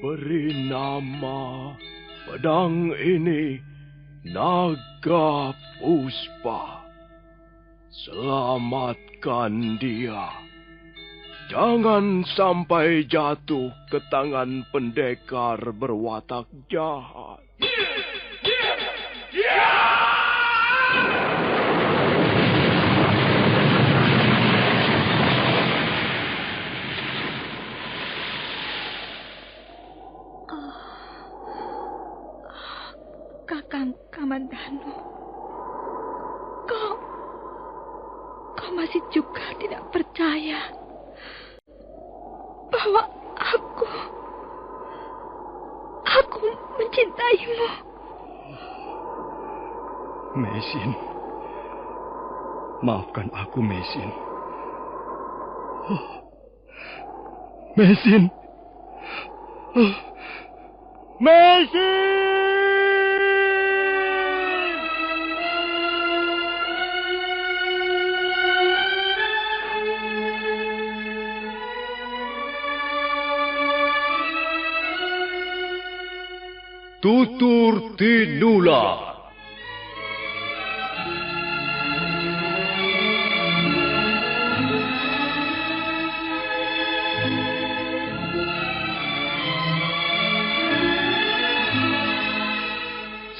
Beri nama pedang ini Naga Puspa. Selamatkan dia. Jangan sampai jatuh ke tangan pendekar berwatak jahat. Kakang Kamandanu, kau masih juga tidak percaya bahwa aku mencintaimu. Meisin, maafkan aku, Meisin. Meisin. Meisin! Tutur Tinula.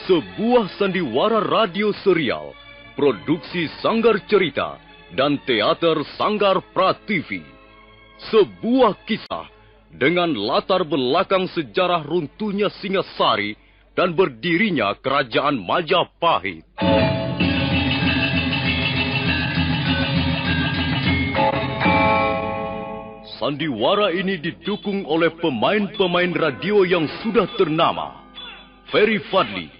Sebuah sandiwara radio serial, produksi Sanggar Cerita dan Teater Sanggar Prativi. Sebuah kisah dengan latar belakang sejarah runtuhnya Singasari dan berdirinya Kerajaan Majapahit. Sandiwara ini didukung oleh pemain-pemain radio yang sudah ternama. Ferry Fadli,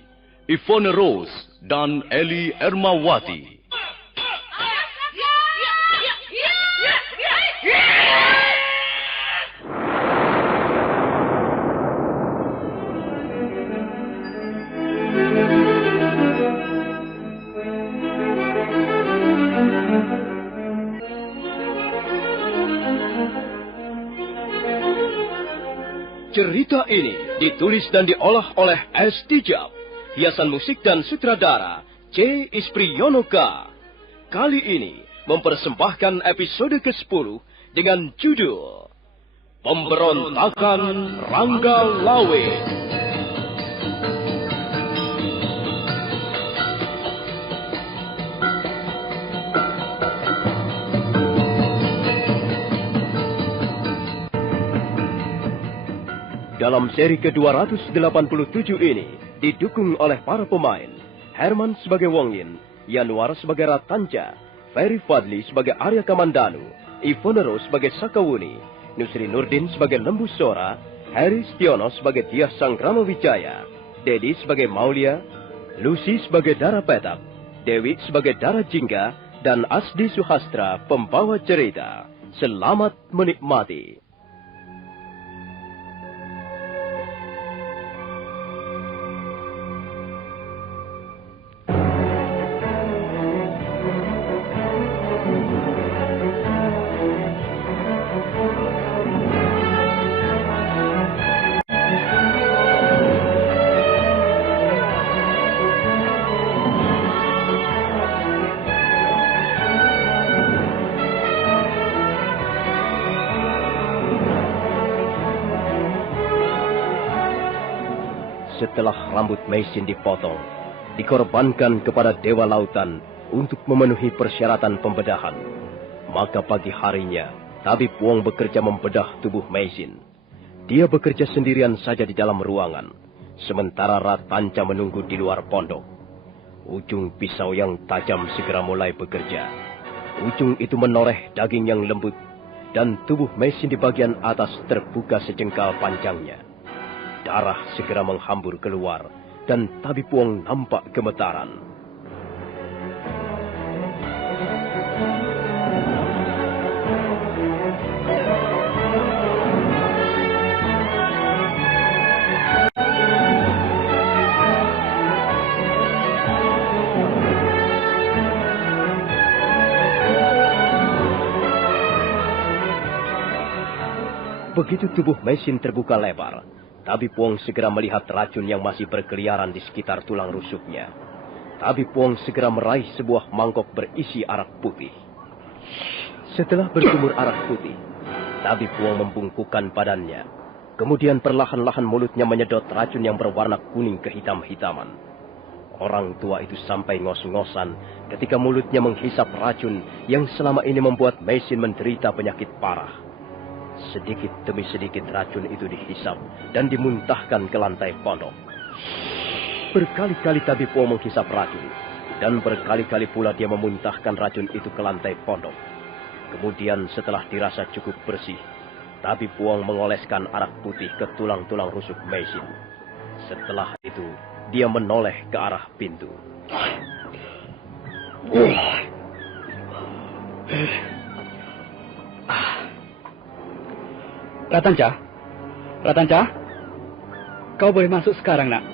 Yvonne Rose, dan Eli Ermawati. Cerita ini ditulis dan diolah oleh S. Tijab, hiasan musik dan sutradara C. Ispriyonoka. Kali ini mempersembahkan episode ke-10 dengan judul Pemberontakan Rangga Lawe. Dalam seri ke-287 ini, didukung oleh para pemain, Herman sebagai Wong Yin, Yanuar sebagai Ratanja, Ferry Fadli sebagai Arya Kamandanu, Yvonne Rose sebagai Sakawuni, Nusri Nurdin sebagai Lembu Sora, Heri Stiono sebagai Diah Sangkrama Wijaya, Dedi sebagai Maulia, Lucy sebagai Dara Petak, Dewi sebagai Dara Jingga, dan Asdi Suhastra pembawa cerita. Selamat menikmati. Setelah rambut Meisin dipotong, dikorbankan kepada Dewa Lautan untuk memenuhi persyaratan pembedahan. Maka pagi harinya, Tabib Wong bekerja membedah tubuh Meisin. Dia bekerja sendirian saja di dalam ruangan, sementara Ratanca menunggu di luar pondok. Ujung pisau yang tajam segera mulai bekerja. Ujung itu menoreh daging yang lembut, dan tubuh Meisin di bagian atas terbuka sejengkal panjangnya. Darah segera menghambur keluar, dan Tabib Wong nampak gemetaran. Begitu tubuh Meisin terbuka lebar, Tabi Puong segera melihat racun yang masih berkeliaran di sekitar tulang rusuknya. Tabi Puong segera meraih sebuah mangkok berisi arak putih. Setelah berkumur arak putih, Tabi Puong membungkukkan badannya. Kemudian perlahan-lahan mulutnya menyedot racun yang berwarna kuning kehitam-hitaman. Orang tua itu sampai ngos-ngosan ketika mulutnya menghisap racun yang selama ini membuat Meisin menderita penyakit parah. Sedikit demi sedikit racun itu dihisap dan dimuntahkan ke lantai pondok. Berkali-kali Tabi Puong menghisap racun, dan berkali-kali pula dia memuntahkan racun itu ke lantai pondok. Kemudian setelah dirasa cukup bersih, Tabi Puong mengoleskan arak putih ke tulang-tulang rusuk Meisin. Setelah itu, dia menoleh ke arah pintu. Ratanca, kau boleh masuk sekarang, nak.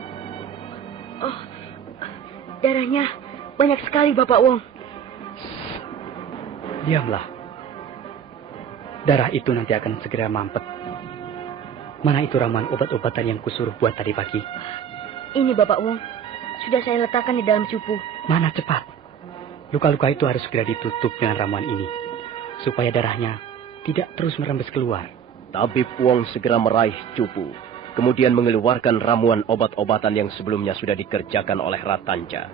Oh, darahnya banyak sekali, Bapak Wong. Diamlah. Darah itu nanti akan segera mampet. Mana itu ramuan obat-obatan yang kusuruh buat tadi pagi? Ini, Bapak Wong. Sudah saya letakkan di dalam cupu. Mana cepat. Luka-luka itu harus segera ditutup dengan ramuan ini, supaya darahnya tidak terus merembes keluar. Tabi Puong segera meraih cupu, kemudian mengeluarkan ramuan obat-obatan yang sebelumnya sudah dikerjakan oleh Ratanca.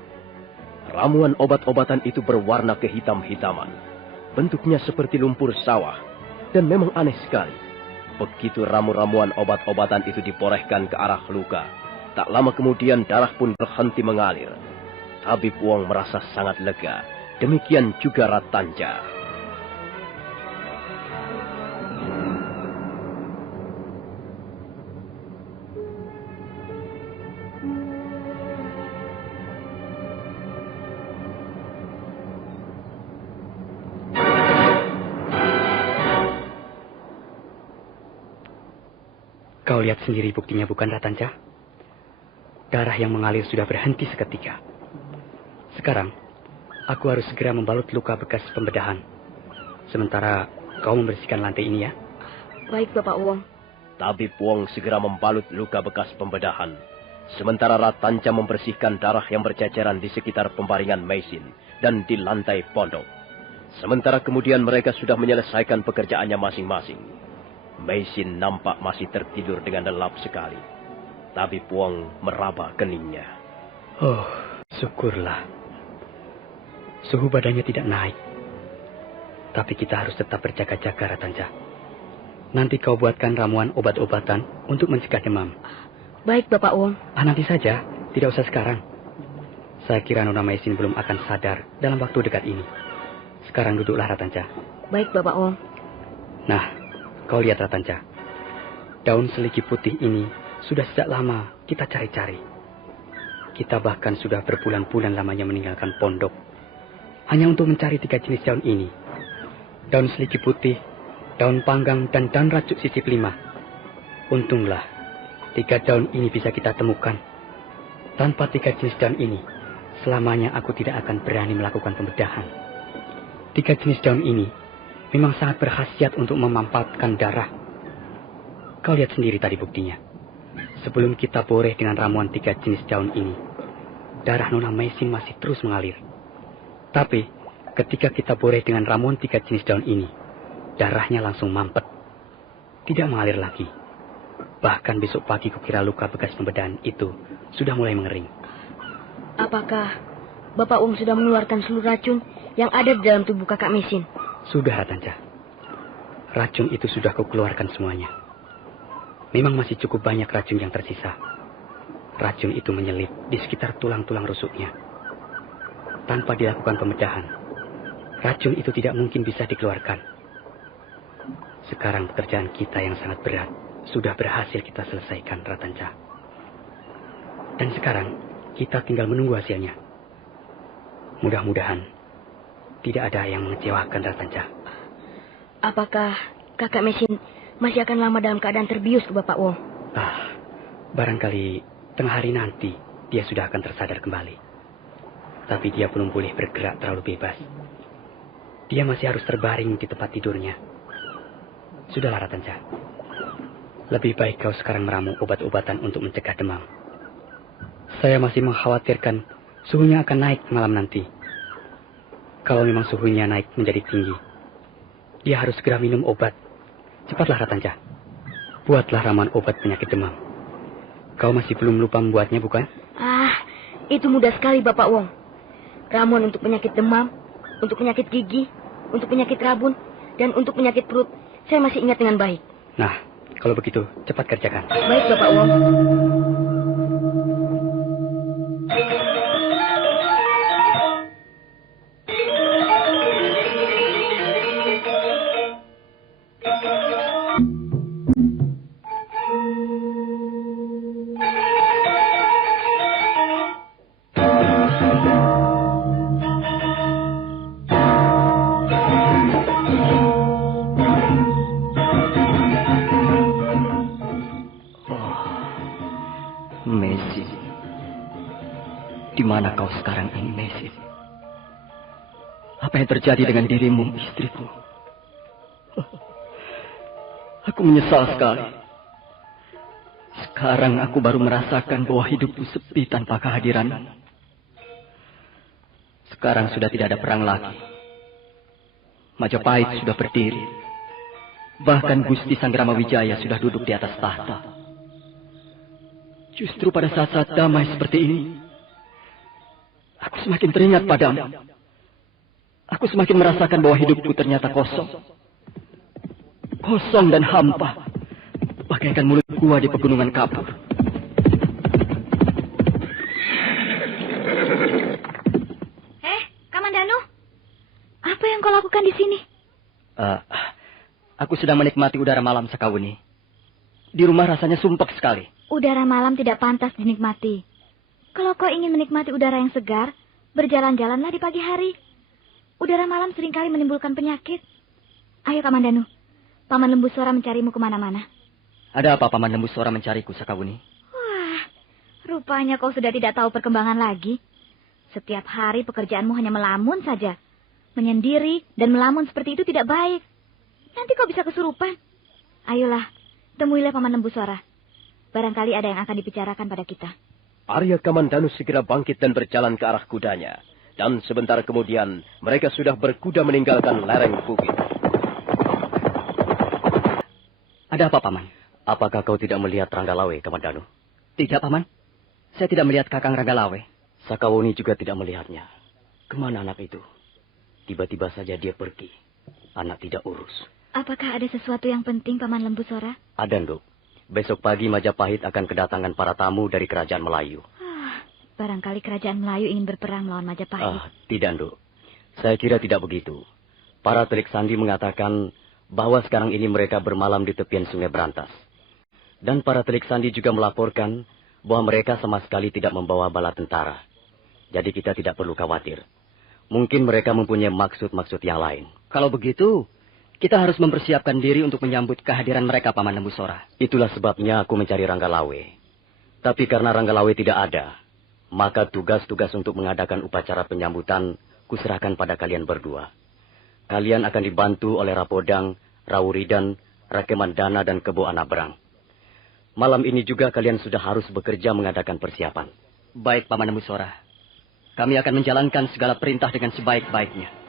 Ramuan obat-obatan itu berwarna kehitam-hitaman. Bentuknya seperti lumpur sawah, dan memang aneh sekali. Begitu ramu-ramuan obat-obatan itu diporehkan ke arah luka, tak lama kemudian darah pun berhenti mengalir. Tabi Puong merasa sangat lega, demikian juga Ratanca. Kau lihat sendiri buktinya, bukan, Ratanca? Darah yang mengalir sudah berhenti seketika. Sekarang, aku harus segera membalut luka bekas pembedahan. Sementara kau membersihkan lantai ini, ya? Baik, Bapak Wong. Tabi Puong segera membalut luka bekas pembedahan. Sementara Ratanca membersihkan darah yang berceceran di sekitar pembaringan Meisin dan di lantai pondok. Sementara kemudian mereka sudah menyelesaikan pekerjaannya masing-masing. Meisin nampak masih tertidur dengan lelap sekali. Tabi Puong meraba keningnya. Oh, syukurlah. Suhu badannya tidak naik. Tapi kita harus tetap berjaga-jaga, Ratanca. Nanti kau buatkan ramuan obat-obatan untuk mencegah demam. Baik, Bapak Wong. Nanti saja, tidak usah sekarang. Saya kira Nona Meisin belum akan sadar dalam waktu dekat ini. Sekarang duduklah, Ratanca. Baik, Bapak Wong. Nah, kau lihat, Ratanca. Daun seligi putih ini sudah sejak lama kita cari-cari. Kita bahkan sudah berbulan-bulan lamanya meninggalkan pondok hanya untuk mencari 3 jenis daun ini. Daun seligi putih, daun panggang, dan daun racuk sisip 5. Untunglah 3 daun ini bisa kita temukan. Tanpa 3 jenis daun ini, selamanya aku tidak akan berani melakukan pembedahan. 3 jenis daun ini memang sangat berkhasiat untuk memampatkan darah. Kau lihat sendiri tadi buktinya. Sebelum kita boreh dengan ramuan 3 jenis daun ini, darah Nona Meisin masih terus mengalir. Tapi ketika kita boreh dengan ramuan 3 jenis daun ini, darahnya langsung mampet. Tidak mengalir lagi. Bahkan besok pagi kukira luka bekas pembedahan itu sudah mulai mengering. Apakah Bapak Wong sudah mengeluarkan seluruh racun yang ada di dalam tubuh kakak Meisin? Sudah, Ratanca. Racun itu sudah kau keluarkan semuanya. Memang masih cukup banyak racun yang tersisa. Racun itu menyelip di sekitar tulang-tulang rusuknya. Tanpa dilakukan pembedahan, racun itu tidak mungkin bisa dikeluarkan. Sekarang pekerjaan kita yang sangat berat sudah berhasil kita selesaikan, Ratanca. Dan sekarang kita tinggal menunggu hasilnya. Mudah-mudahan tidak ada yang mengecewakan, Ratanca. Apakah kakak Meisin masih akan lama dalam keadaan terbius ke Bapak Wong? Barangkali tengah hari nanti dia sudah akan tersadar kembali. Tapi dia belum boleh bergerak terlalu bebas. Dia masih harus terbaring di tempat tidurnya. Sudahlah, Ratanca. Lebih baik kau sekarang meramu obat-obatan untuk mencegah demam. Saya masih mengkhawatirkan suhunya akan naik malam nanti. Kalau memang suhunya naik menjadi tinggi, dia harus segera minum obat. Cepatlah Ratanja. Buatlah ramuan obat penyakit demam. Kau masih belum lupa membuatnya, bukan? Itu mudah sekali, Bapak Wong. Ramuan untuk penyakit demam, untuk penyakit gigi, untuk penyakit rabun, dan untuk penyakit perut. Saya masih ingat dengan baik. Nah, kalau begitu, cepat kerjakan. Baik, Bapak Wong. Mesin. Di mana kau sekarang ini, Mesin? Apa yang terjadi dengan dirimu, istriku? Aku menyesal sekali. Sekarang aku baru merasakan bahwa hidupku sepi tanpa kehadiranmu. Sekarang sudah tidak ada perang lagi. Majapahit sudah berdiri. Bahkan Gusti Sanggrama Wijaya sudah duduk di atas tahta. Justru pada saat-saat damai seperti ini, aku semakin teringat padamu. Aku semakin merasakan bahwa hidupku ternyata kosong. Kosong dan hampa. Bagaikan mulut gua di pegunungan kapur. Kamandanu, apa yang kau lakukan di sini? Aku sedang menikmati udara malam Sekawuni. Di rumah rasanya sumpek sekali. Udara malam tidak pantas dinikmati. Kalau kau ingin menikmati udara yang segar, berjalan-jalanlah di pagi hari. Udara malam seringkali menimbulkan penyakit. Ayo Kamandanu, Paman Lembu Sora mencarimu kemana-mana. Ada apa Paman Lembu Sora mencariku, Sekawuni? Wah, rupanya kau sudah tidak tahu perkembangan lagi. Setiap hari pekerjaanmu hanya melamun saja. Menyendiri dan melamun seperti itu tidak baik. Nanti kau bisa kesurupan. Ayolah, temuilah Paman Lembu Sora. Barangkali ada yang akan dibicarakan pada kita. Arya Kamandanu segera bangkit dan berjalan ke arah kudanya. Dan sebentar kemudian, mereka sudah berkuda meninggalkan lereng bukit. Ada apa, Paman? Apakah kau tidak melihat Ranggalawe, Kamandanu? Tidak, Paman. Saya tidak melihat Kakang Ranggalawe. Sakawuni juga tidak melihatnya. Kemana anak itu? Tiba-tiba saja dia pergi. Anak tidak urus. Apakah ada sesuatu yang penting, Paman Lembu Sora? Ada, Nduk. Besok pagi Majapahit akan kedatangan para tamu dari kerajaan Melayu. Barangkali kerajaan Melayu ingin berperang melawan Majapahit. Tidak, Nduk. Saya kira tidak begitu. Para Telik Sandi mengatakan bahwa sekarang ini mereka bermalam di tepian Sungai Berantas. Dan para Telik Sandi juga melaporkan bahwa mereka sama sekali tidak membawa bala tentara. Jadi kita tidak perlu khawatir. Mungkin mereka mempunyai maksud-maksud yang lain. Kalau begitu, kita harus mempersiapkan diri untuk menyambut kehadiran mereka, Paman Lembu Sora. Itulah sebabnya aku mencari Ranggalawe. Tapi karena Ranggalawe tidak ada, maka tugas-tugas untuk mengadakan upacara penyambutan kuserahkan pada kalian berdua. Kalian akan dibantu oleh Rapodang, Rawuridan, Rakemandana, dan Kebo Anabrang. Malam ini juga kalian sudah harus bekerja mengadakan persiapan. Baik, Paman Lembu Sora. Kami akan menjalankan segala perintah dengan sebaik-baiknya.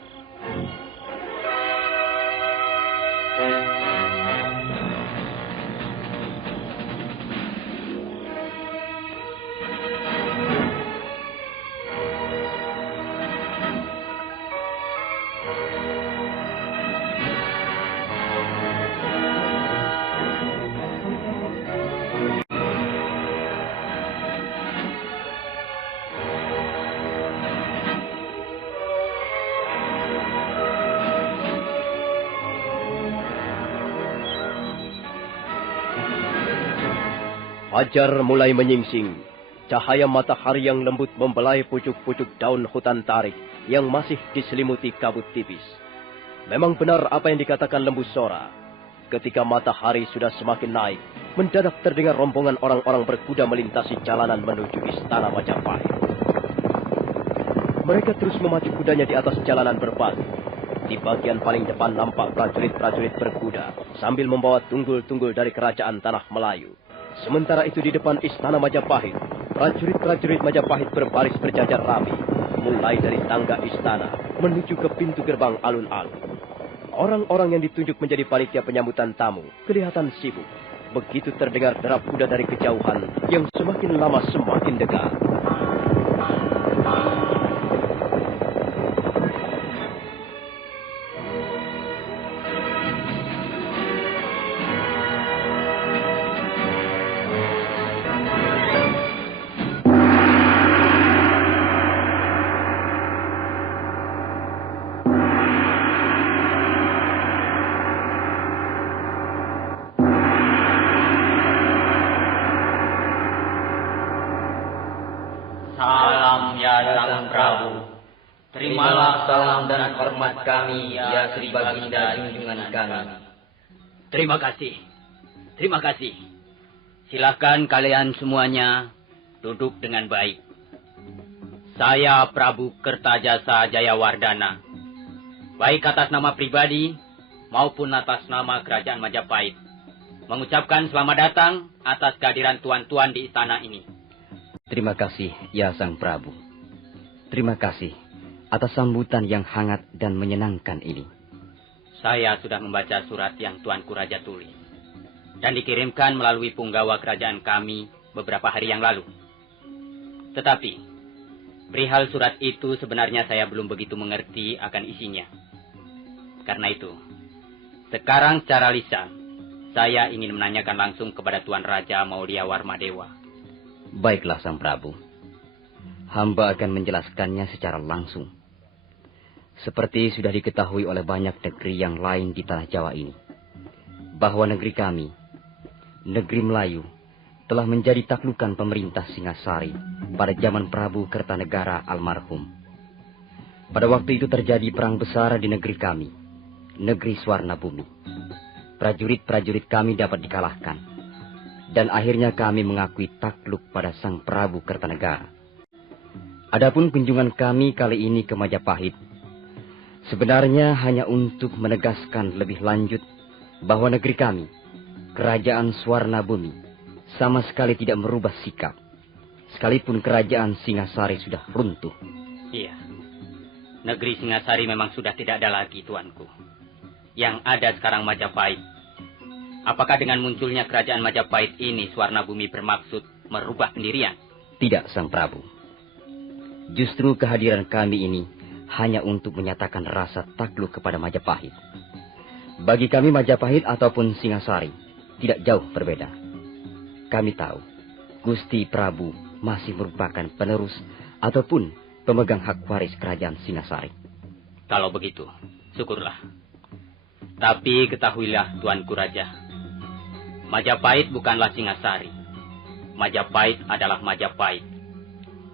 Fajar mulai menyingsing. Cahaya matahari yang lembut membelai pucuk-pucuk daun hutan tarik yang masih diselimuti kabut tipis. Memang benar apa yang dikatakan Lembu Sora. Ketika matahari sudah semakin naik, mendadak terdengar rombongan orang-orang berkuda melintasi jalanan menuju istana Majapahit. Mereka terus memacu kudanya di atas jalanan berbatu. Di bagian paling depan nampak prajurit-prajurit berkuda sambil membawa tunggul-tunggul dari kerajaan Tanah Melayu. Sementara itu di depan istana Majapahit, prajurit-prajurit Majapahit berbaris berjajar rapi, mulai dari tangga istana menuju ke pintu gerbang alun-alun. Orang-orang yang ditunjuk menjadi panitia penyambutan tamu kelihatan sibuk. Begitu terdengar derap kuda dari kejauhan yang semakin lama semakin dekat. Salam ya Sang Prabu. Terimalah salam dan hormat kami ya Sri Baginda junjungan kami. Terima kasih. Terima kasih. Silakan kalian semuanya duduk dengan baik. Saya Prabu Kertajasa Jayawardana, baik atas nama pribadi maupun atas nama Kerajaan Majapahit, mengucapkan selamat datang atas kehadiran tuan-tuan di istana ini. Terima kasih, ya Sang Prabu. Terima kasih atas sambutan yang hangat dan menyenangkan ini. Saya sudah membaca surat yang Tuanku Raja tulis dan dikirimkan melalui punggawa kerajaan kami beberapa hari yang lalu. Tetapi, perihal surat itu sebenarnya saya belum begitu mengerti akan isinya. Karena itu, sekarang secara lisan, saya ingin menanyakan langsung kepada Tuan Raja Maulia Warmadewa. Baiklah, Sang Prabu. Hamba akan menjelaskannya secara langsung. Seperti sudah diketahui oleh banyak negeri yang lain di tanah Jawa ini, bahwa negeri kami, negeri Melayu, telah menjadi taklukan pemerintah Singasari pada zaman Prabu Kertanegara almarhum. Pada waktu itu terjadi perang besar di negeri kami, negeri Swarnabumi. Prajurit-prajurit kami dapat dikalahkan, dan akhirnya kami mengakui takluk pada Sang Prabu Kertanegara. Adapun kunjungan kami kali ini ke Majapahit, sebenarnya hanya untuk menegaskan lebih lanjut bahwa negeri kami, Kerajaan Swarnabumi, sama sekali tidak merubah sikap, sekalipun Kerajaan Singasari sudah runtuh. Iya, negeri Singasari memang sudah tidak ada lagi, tuanku. Yang ada sekarang Majapahit. Apakah dengan munculnya Kerajaan Majapahit ini Swarnabumi bermaksud merubah pendirian? Tidak, Sang Prabu. Justru kehadiran kami ini hanya untuk menyatakan rasa takluk kepada Majapahit. Bagi kami Majapahit ataupun Singasari tidak jauh berbeda. Kami tahu Gusti Prabu masih merupakan penerus ataupun pemegang hak waris kerajaan Singasari. Kalau begitu, syukurlah. Tapi ketahuilah, Tuanku Raja, Majapahit bukanlah Singasari. Majapahit adalah Majapahit.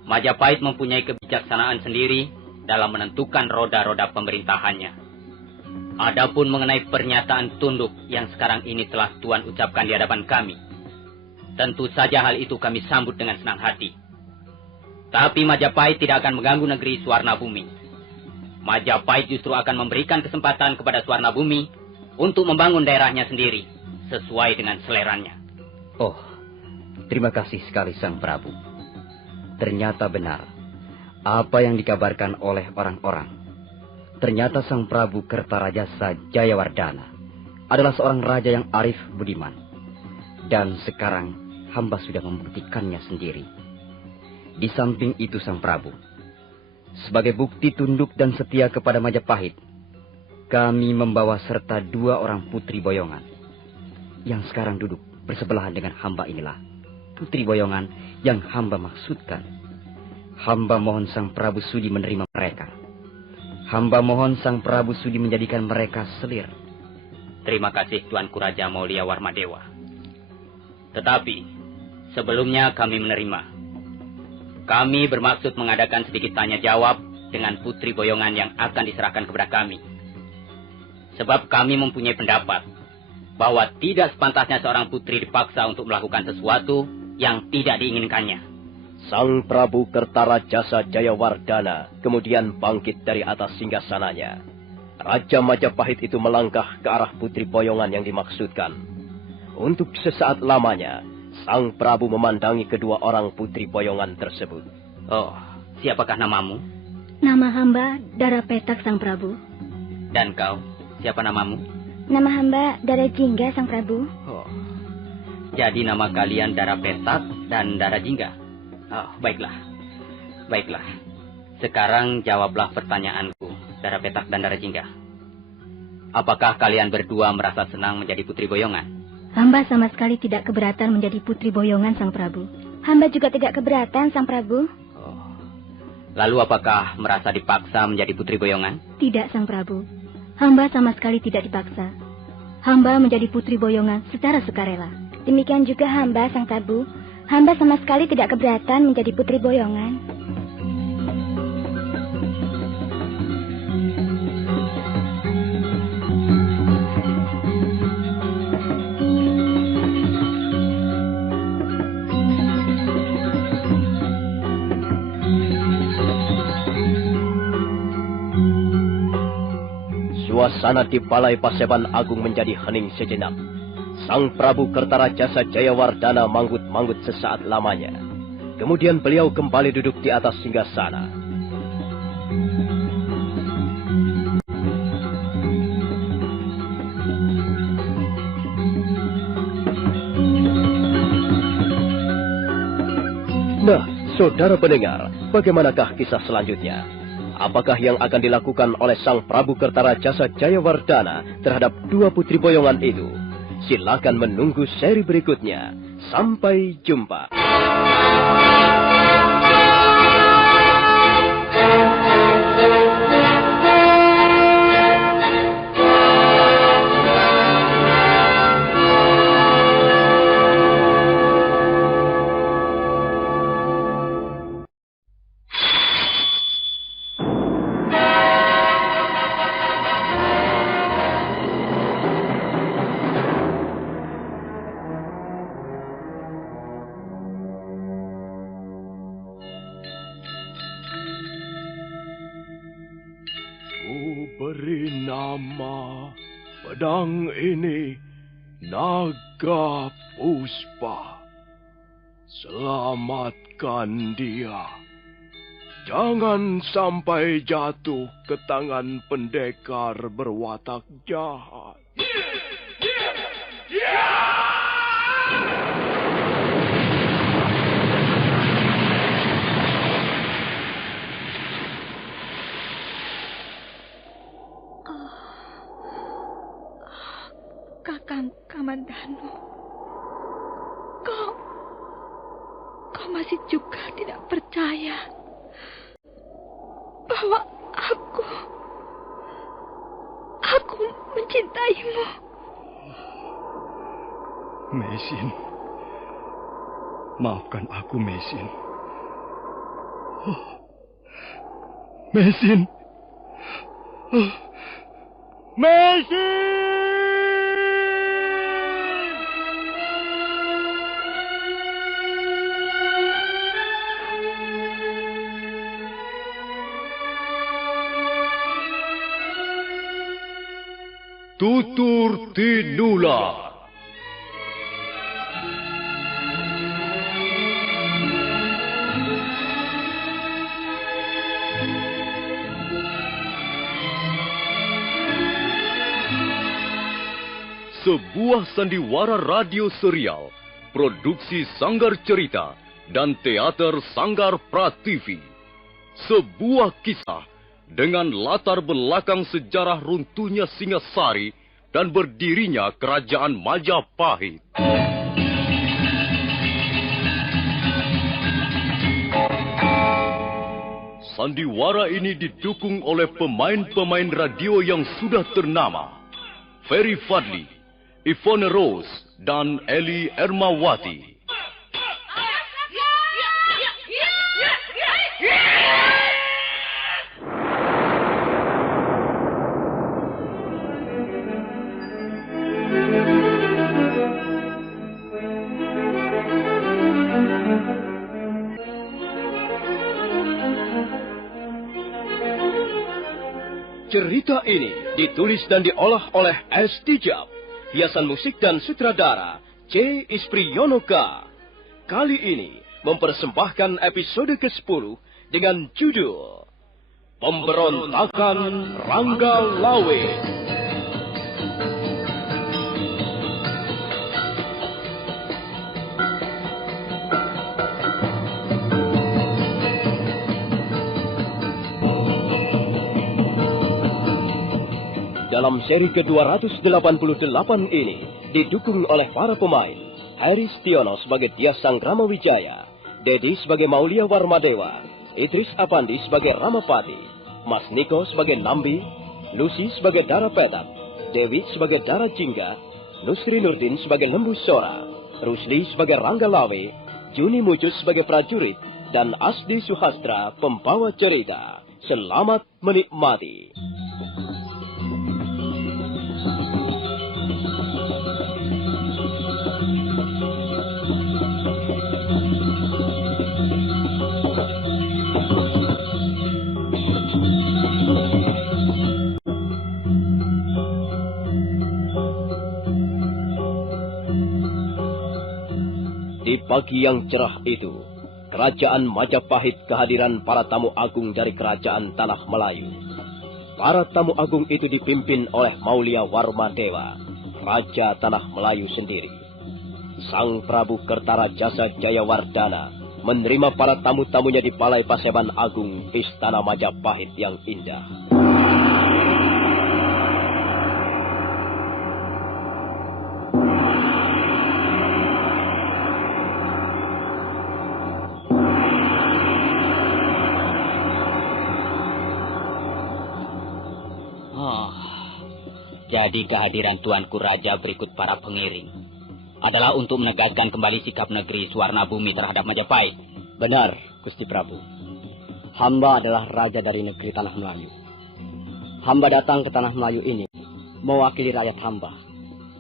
Majapahit mempunyai kebijaksanaan sendiri dalam menentukan roda-roda pemerintahannya. Adapun mengenai pernyataan tunduk yang sekarang ini telah Tuan ucapkan di hadapan kami, tentu saja hal itu kami sambut dengan senang hati. Tapi Majapahit tidak akan mengganggu negeri Swarnabumi. Majapahit justru akan memberikan kesempatan kepada Swarnabumi untuk membangun daerahnya sendiri, sesuai dengan seleranya. Oh, terima kasih sekali Sang Prabu. Ternyata benar apa yang dikabarkan oleh orang-orang. Ternyata Sang Prabu Kertarajasa Jayawardana adalah seorang raja yang arif budiman. Dan sekarang hamba sudah membuktikannya sendiri. Di samping itu Sang Prabu, sebagai bukti tunduk dan setia kepada Majapahit, kami membawa serta 2 orang putri boyongan yang sekarang duduk bersebelahan dengan hamba inilah. Putri boyongan yang hamba maksudkan. Hamba mohon Sang Prabu sudi menerima mereka. Hamba mohon Sang Prabu sudi menjadikan mereka selir. Terima kasih Tuanku Raja Maulia Warmadewa. Tetapi sebelumnya kami menerima. Kami bermaksud mengadakan sedikit tanya jawab dengan putri boyongan yang akan diserahkan kepada kami. Sebab kami mempunyai pendapat bahwa tidak sepantasnya seorang putri dipaksa untuk melakukan sesuatu yang tidak diinginkannya. Sang Prabu Kertarajasa Jayawardana kemudian bangkit dari atas singgasananya. Raja Majapahit itu melangkah ke arah Putri Boyongan yang dimaksudkan. Untuk sesaat lamanya, Sang Prabu memandangi kedua orang Putri Boyongan tersebut. Oh, siapakah namamu? Nama hamba Dara Petak, Sang Prabu. Dan kau, siapa namamu? Nama hamba Dara Jingga, Sang Prabu. Oh, jadi nama kalian Dara Petak dan Dara Jingga. Oh, baiklah. Baiklah. Sekarang jawablah pertanyaanku, Dara Petak dan Dara Jingga. Apakah kalian berdua merasa senang menjadi Putri Boyongan? Hamba sama sekali tidak keberatan menjadi Putri Boyongan, Sang Prabu. Hamba juga tidak keberatan, Sang Prabu. Oh. Lalu apakah merasa dipaksa menjadi Putri Boyongan? Tidak, Sang Prabu. Hamba sama sekali tidak dipaksa. Hamba menjadi Putri Boyongan secara sukarela. Demikian juga hamba, Sang Prabu. Hamba sama sekali tidak keberatan menjadi Putri Boyongan. Suasana di Balai Paseban Agung menjadi hening sejenak. Sang Prabu Kertarajasa Jayawardana manggut-manggut sesaat lamanya. Kemudian beliau kembali duduk di atas singgasana. Nah, saudara pendengar, bagaimanakah kisah selanjutnya? Apakah yang akan dilakukan oleh Sang Prabu Kertarajasa Jayawardana terhadap dua Putri Boyongan itu? Silakan menunggu seri berikutnya. Sampai jumpa. Beri nama pedang ini Naga Puspa. Selamatkan dia. Jangan sampai jatuh ke tangan pendekar berwatak jahat. Kakang Kamandanu, kau masih juga tidak percaya bahwa aku mencintaimu. Mesin, maafkan aku, Mesin. Mesin. Mesin! Tutur Tinular. Sebuah sandiwara radio serial, produksi Sanggar Cerita dan Teater Sanggar Prativi. Sebuah kisah dengan latar belakang sejarah runtuhnya Singasari dan berdirinya Kerajaan Majapahit. Sandiwara ini didukung oleh pemain-pemain radio yang sudah ternama. Ferry Fadli, Ivone Rose, dan Eli Ermawati. Cerita ini ditulis dan diolah oleh S. Tijab. Hiasan musik dan sutradara C. Ispriyonoka. Kali ini mempersembahkan episode ke-10 dengan judul Pemberontakan Rangga Lawe. Dalam seri ke-288 ini didukung oleh para pemain Haris Tiono sebagai Dias Sang Ramawijaya, Dedi sebagai Maulia Warmadewa, Idris Apandi sebagai Ramapati, Mas Niko sebagai Nambi, Lucy sebagai Dara Petak, Dewi sebagai Dara Jingga, Nusri Nurdin sebagai Lembu Sora, Rusli sebagai Rangga Lawe, Juni Mucus sebagai prajurit, dan Asdi Suhastra pembawa cerita. Selamat menikmati. Di pagi yang cerah itu, Kerajaan Majapahit kehadiran para tamu agung dari Kerajaan Tanah Melayu. Para tamu agung itu dipimpin oleh Maulia Warmadewa, Raja Tanah Melayu sendiri. Sang Prabu Kertarajasa Jayawardana menerima para tamu-tamunya di Balai Paseban Agung Istana Majapahit yang indah. Jadi kehadiran Tuanku Raja berikut para pengiring adalah untuk menegaskan kembali sikap negeri Suwarna Bumi terhadap Majapahit. Benar, Gusti Prabu. Hamba adalah raja dari negeri Tanah Melayu. Hamba datang ke Tanah Melayu ini mewakili rakyat hamba,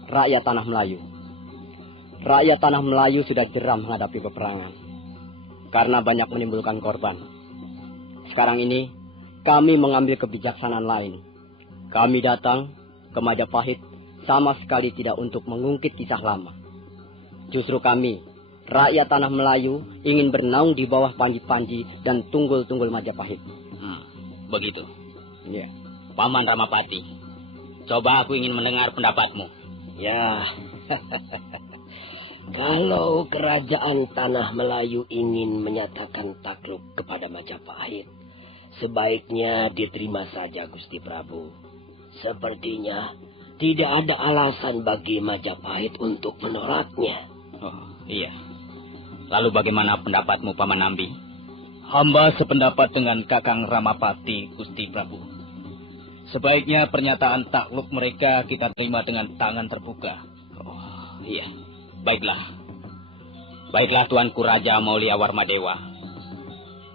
rakyat Tanah Melayu. Rakyat Tanah Melayu sudah geram menghadapi peperangan karena banyak menimbulkan korban. Sekarang ini kami mengambil kebijaksanaan lain. Kami datang ke Majapahit sama sekali tidak untuk mengungkit kisah lama. Justru kami, rakyat Tanah Melayu, ingin bernaung di bawah panji-panji dan tunggul-tunggul Majapahit. Begitu. Ya. Paman Ramapati, coba aku ingin mendengar pendapatmu. Ya, kalau kerajaan Tanah Melayu ingin menyatakan takluk kepada Majapahit, sebaiknya diterima saja, Gusti Prabu. Sepertinya tidak ada alasan bagi Majapahit untuk menolaknya. Oh, iya. Lalu bagaimana pendapatmu, Paman Nambi? Hamba sependapat dengan Kakang Ramapati, Gusti Prabu. Sebaiknya pernyataan takluk mereka kita terima dengan tangan terbuka. Oh, iya. Baiklah. Baiklah Tuanku Raja Maulia Warmadewa.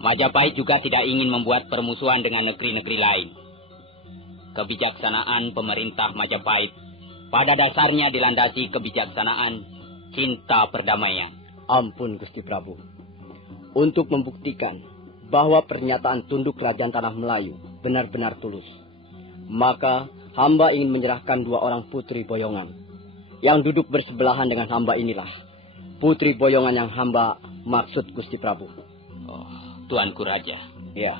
Majapahit juga tidak ingin membuat permusuhan dengan negeri-negeri lain. Kebijaksanaan pemerintah Majapahit pada dasarnya dilandasi kebijaksanaan cinta perdamaian. Ampun Gusti Prabu. Untuk membuktikan bahwa pernyataan tunduk Kerajaan Tanah Melayu benar-benar tulus, maka hamba ingin menyerahkan 2 orang putri boyongan yang duduk bersebelahan dengan hamba inilah. Putri boyongan yang hamba maksud Gusti Prabu. Oh, Tuanku Raja. Ya.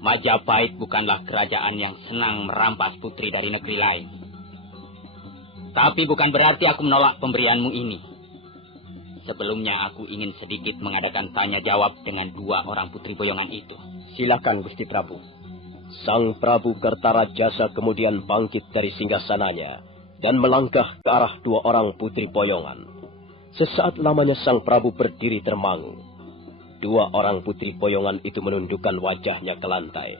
Majapahit bukanlah kerajaan yang senang merampas putri dari negeri lain. Tapi bukan berarti aku menolak pemberianmu ini. Sebelumnya aku ingin sedikit mengadakan tanya jawab dengan 2 orang putri boyongan itu. Silakan Gusti Prabu. Sang Prabu Kertarajasa kemudian bangkit dari singgasananya dan melangkah ke arah 2 orang putri boyongan. Sesaat lamanya Sang Prabu berdiri termangu. 2 orang putri boyongan itu menundukkan wajahnya ke lantai.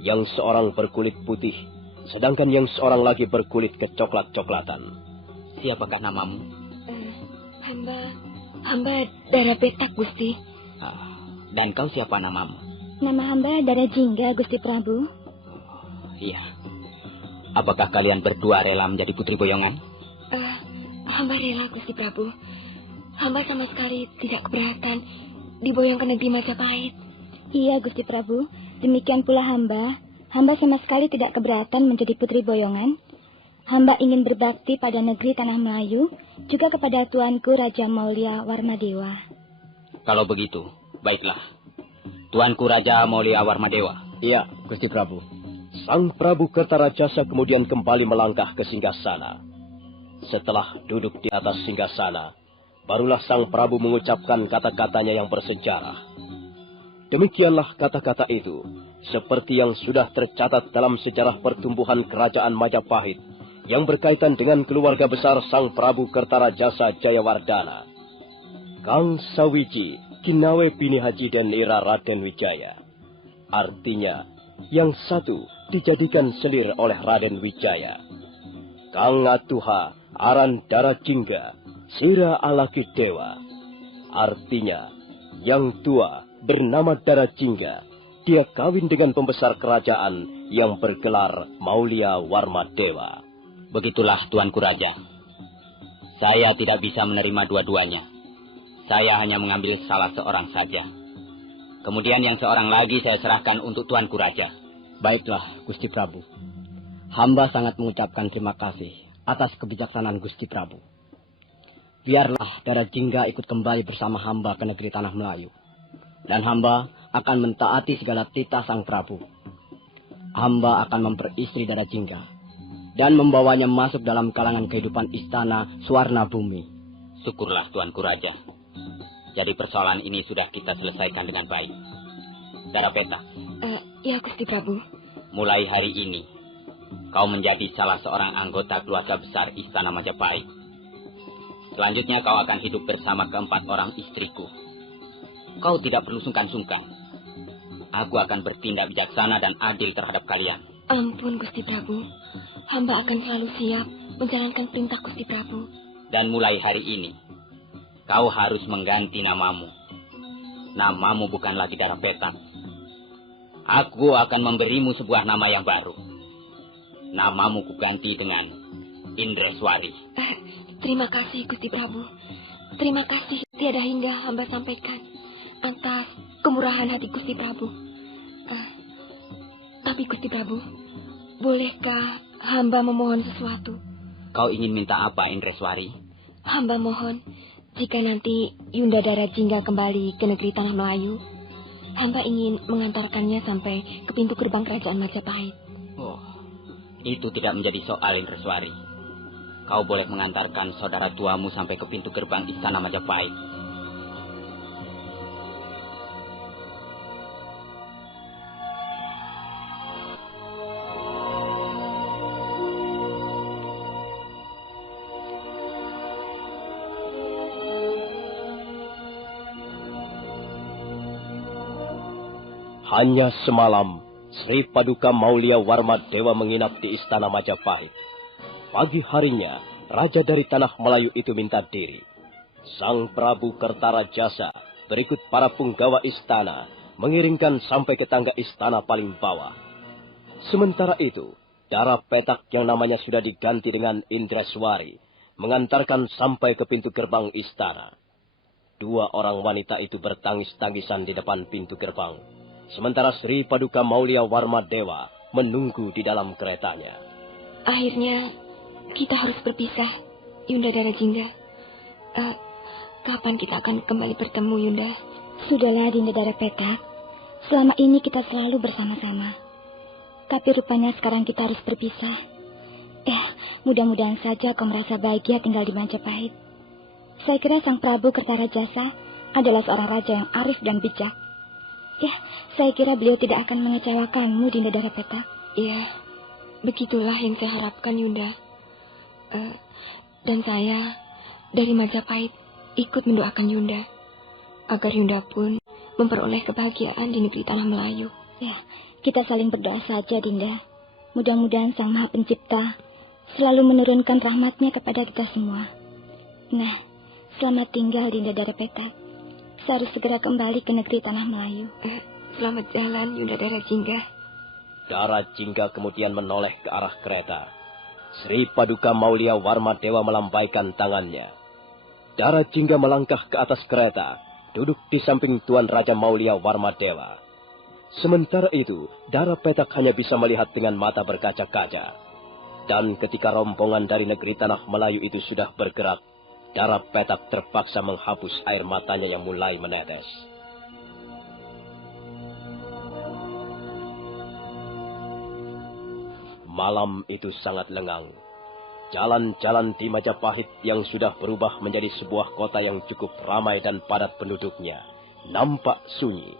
Yang seorang berkulit putih, sedangkan yang seorang lagi berkulit kecoklat-coklatan. Siapakah namamu? Hamba Dara Petak, Gusti. Dan kau siapa namamu? Nama hamba Dara Jingga, Gusti Prabu. Iya. Apakah kalian berdua rela menjadi putri boyongan? Hamba rela, Gusti Prabu. Hamba sama sekali tidak keberatan diboyong ke negeri Majapahit. Iya, Gusti Prabu. Demikian pula hamba. hamba sama sekali tidak keberatan menjadi putri boyongan. Hamba ingin berbakti pada negeri tanah Melayu, juga kepada tuanku Raja Maulia Warmadewa. Kalau begitu, baiklah. Tuanku Raja Maulia Warmadewa. Iya, Gusti Prabu. Sang Prabu Kertarajasa kemudian kembali melangkah ke singgasana. Setelah duduk di atas singgasana, barulah sang Prabu mengucapkan kata-katanya yang bersejarah. Demikianlah kata-kata itu, seperti yang sudah tercatat dalam sejarah pertumbuhan kerajaan Majapahit, yang berkaitan dengan keluarga besar sang Prabu Kertarajasa Jayawardana. Kang Sawiji, Kinawe Bini Haji dan Ira Raden Wijaya. Artinya, yang satu dijadikan selir oleh Raden Wijaya. Kang Atuha, Aran Dara Jingga, Sira Alaki Dewa. Artinya, yang tua bernama Dara Jingga, dia kawin dengan pembesar kerajaan yang bergelar Maulia Warmadewa. Begitulah Tuanku Raja. Saya tidak bisa menerima dua-duanya. Saya hanya mengambil salah seorang saja. Kemudian yang seorang lagi saya serahkan untuk Tuanku Raja. Baiklah, Gusti Prabu. Hamba sangat mengucapkan terima kasih atas kebijaksanaan Gusti Prabu. Biarlah Dara Jingga ikut kembali bersama hamba ke negeri tanah Melayu. Dan hamba akan mentaati segala titah sang Prabu. Hamba akan memperistri Dara Jingga dan membawanya masuk dalam kalangan kehidupan istana Suwarna Bumi. Syukurlah Tuanku Raja. Jadi persoalan ini sudah kita selesaikan dengan baik. Dara Petak. Ya, Gusti Prabu. Mulai hari ini, kau menjadi salah seorang anggota keluarga besar Istana Majapahit. Selanjutnya kau akan hidup bersama keempat orang istriku. Kau tidak perlu sungkan-sungkan. Aku akan bertindak bijaksana dan adil terhadap kalian. Ampun, Gusti Prabu. Hamba akan selalu siap menjalankan perintah Gusti Prabu. Dan mulai hari ini, kau harus mengganti namamu. Namamu bukan lagi Dara Petak. Aku akan memberimu sebuah nama yang baru. Namamu kuganti dengan Indreswari. Terima kasih, Gusti Prabu. Terima kasih tiada hingga hamba sampaikan atas kemurahan hati Gusti Prabu. Tapi Gusti Prabu, bolehkah hamba memohon sesuatu? Kau ingin minta apa, Indreswari? Hamba mohon, jika nanti Yunda Dara Jingga kembali ke negeri tanah Melayu, hamba ingin mengantarkannya sampai ke pintu gerbang kerajaan Majapahit. Oh, itu tidak menjadi soal, Indreswari. Kau boleh mengantarkan saudara tuamu sampai ke pintu gerbang istana Majapahit. Hanya semalam, Sri Paduka Maulia Warmadewa menginap di istana Majapahit. Pagi harinya, raja dari tanah Melayu itu minta diri. Sang Prabu Kertarajasa berikut para punggawa istana mengiringkan sampai ke tangga istana paling bawah. Sementara itu, Dara Petak yang namanya sudah diganti dengan Indreswari mengantarkan sampai ke pintu gerbang istana. Dua orang wanita itu bertangis-tangisan di depan pintu gerbang. Sementara Sri Paduka Maulia Warmadewa menunggu di dalam keretanya. Akhirnya kita harus berpisah, Yunda Dara Jingga. Kapan kita akan kembali bertemu, Yunda? Sudahlah, Dinda Dara Petak. Selama ini kita selalu bersama-sama. Tapi rupanya sekarang kita harus berpisah. Mudah-mudahan saja kau merasa bahagia tinggal di Majapahit. Saya kira Sang Prabu Kertarajasa adalah seorang raja yang arif dan bijak. Saya kira beliau tidak akan mengecewakanmu, Dinda Dara Petak. Ya, begitulah yang saya harapkan, Yunda. Dan saya dari Majapahit ikut mendoakan Yunda, agar Yunda pun memperoleh kebahagiaan di negeri tanah Melayu. Kita saling berdoa saja, Dinda. Mudah-mudahan Sang Maha Pencipta selalu menurunkan rahmatnya kepada kita semua. Nah, selamat tinggal, Dinda Dara Petak. Saya harus segera kembali ke negeri tanah Melayu. Selamat jalan, Yunda Dara Jingga. Dara Jingga kemudian menoleh ke arah kereta. Sri Paduka Maulia Warmadewa melambaikan tangannya. Dara Jingga melangkah ke atas kereta, duduk di samping Tuan Raja Maulia Warmadewa. Sementara itu, Dara Petak hanya bisa melihat dengan mata berkaca-kaca. Dan ketika rombongan dari negeri Tanah Melayu itu sudah bergerak, Dara Petak terpaksa menghapus air matanya yang mulai menetes. Malam itu sangat lengang. Jalan-jalan di Majapahit yang sudah berubah menjadi sebuah kota yang cukup ramai dan padat penduduknya, nampak sunyi.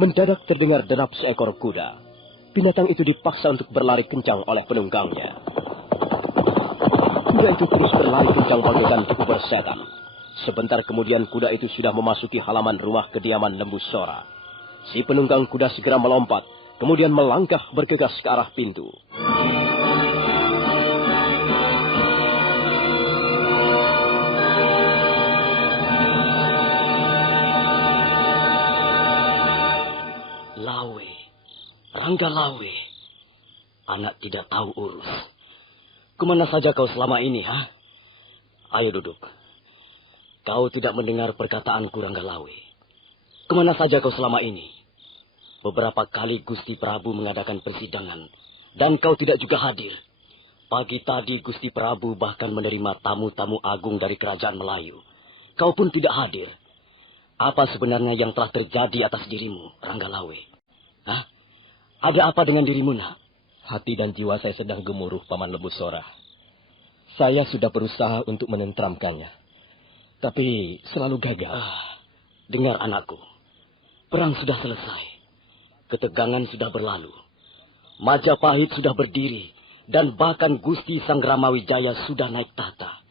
Mendadak terdengar derap seekor kuda. Binatang itu dipaksa untuk berlari kencang oleh penunggangnya. Kuda itu terus berlari kencang bagaikan diuber setan. Sebentar kemudian kuda itu sudah memasuki halaman rumah kediaman Lembu Sora. Si penunggang kuda segera melompat, kemudian melangkah bergegas ke arah pintu. Rangga Lawe, anak tidak tahu urus. Kemana saja kau selama ini, ha? Ayo duduk. Kau tidak mendengar perkataanku, Rangga Lawe. Kemana saja kau selama ini? Beberapa kali Gusti Prabu mengadakan persidangan, dan kau tidak juga hadir. Pagi tadi Gusti Prabu bahkan menerima tamu-tamu agung dari kerajaan Melayu. Kau pun tidak hadir. Apa sebenarnya yang telah terjadi atas dirimu, Rangga Lawe? Hah? Ada apa dengan dirimu, nak? Hati dan jiwa saya sedang gemuruh, Paman Lembu Sora. Saya sudah berusaha untuk menenteramkannya, tapi selalu gagal. Dengar anakku, perang sudah selesai. Ketegangan sudah berlalu. Majapahit sudah berdiri, dan bahkan Gusti Sang Ramawijaya sudah naik tahta.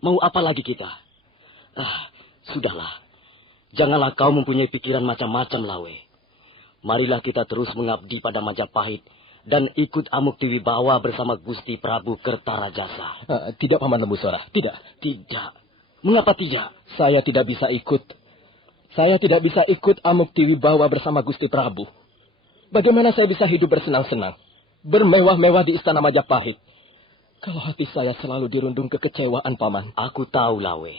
Mau apa lagi kita? Sudahlah. Janganlah kau mempunyai pikiran macam-macam, Lawe. Marilah kita terus mengabdi pada Majapahit dan ikut Amuk Diwibawa bersama Gusti Prabu Kertarajasa. Tidak, Paman Lembu Sora. Tidak. Tidak. Mengapa tidak? Saya tidak bisa ikut. Saya tidak bisa ikut Amuk Diwibawa bersama Gusti Prabu. Bagaimana saya bisa hidup bersenang-senang, bermewah-mewah di istana Majapahit, kalau hati saya selalu dirundung kekecewaan, Paman? Aku tahu, Lawe.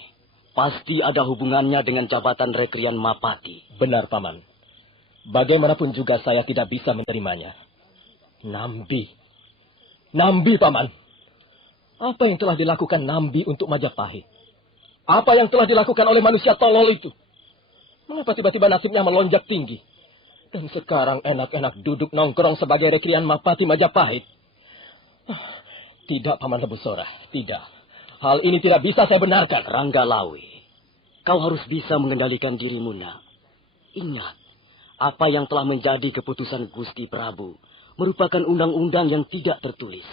Pasti ada hubungannya dengan jabatan Rekrian Mapati. Benar, Paman. Bagaimanapun juga saya tidak bisa menerimanya. Nambi, Paman. Apa yang telah dilakukan Nambi untuk Majapahit? Apa yang telah dilakukan oleh manusia tolol itu? Mengapa tiba-tiba nasibnya melonjak tinggi? Dan sekarang enak-enak duduk nongkrong sebagai Rekrian Mapati Majapahit. Tidak, Paman Lembu Sora, tidak. Hal ini tidak bisa saya benarkan. Rangga Lawe, kau harus bisa mengendalikan dirimu, nak. Ingat. Apa yang telah menjadi keputusan Gusti Prabu merupakan undang-undang yang tidak tertulis.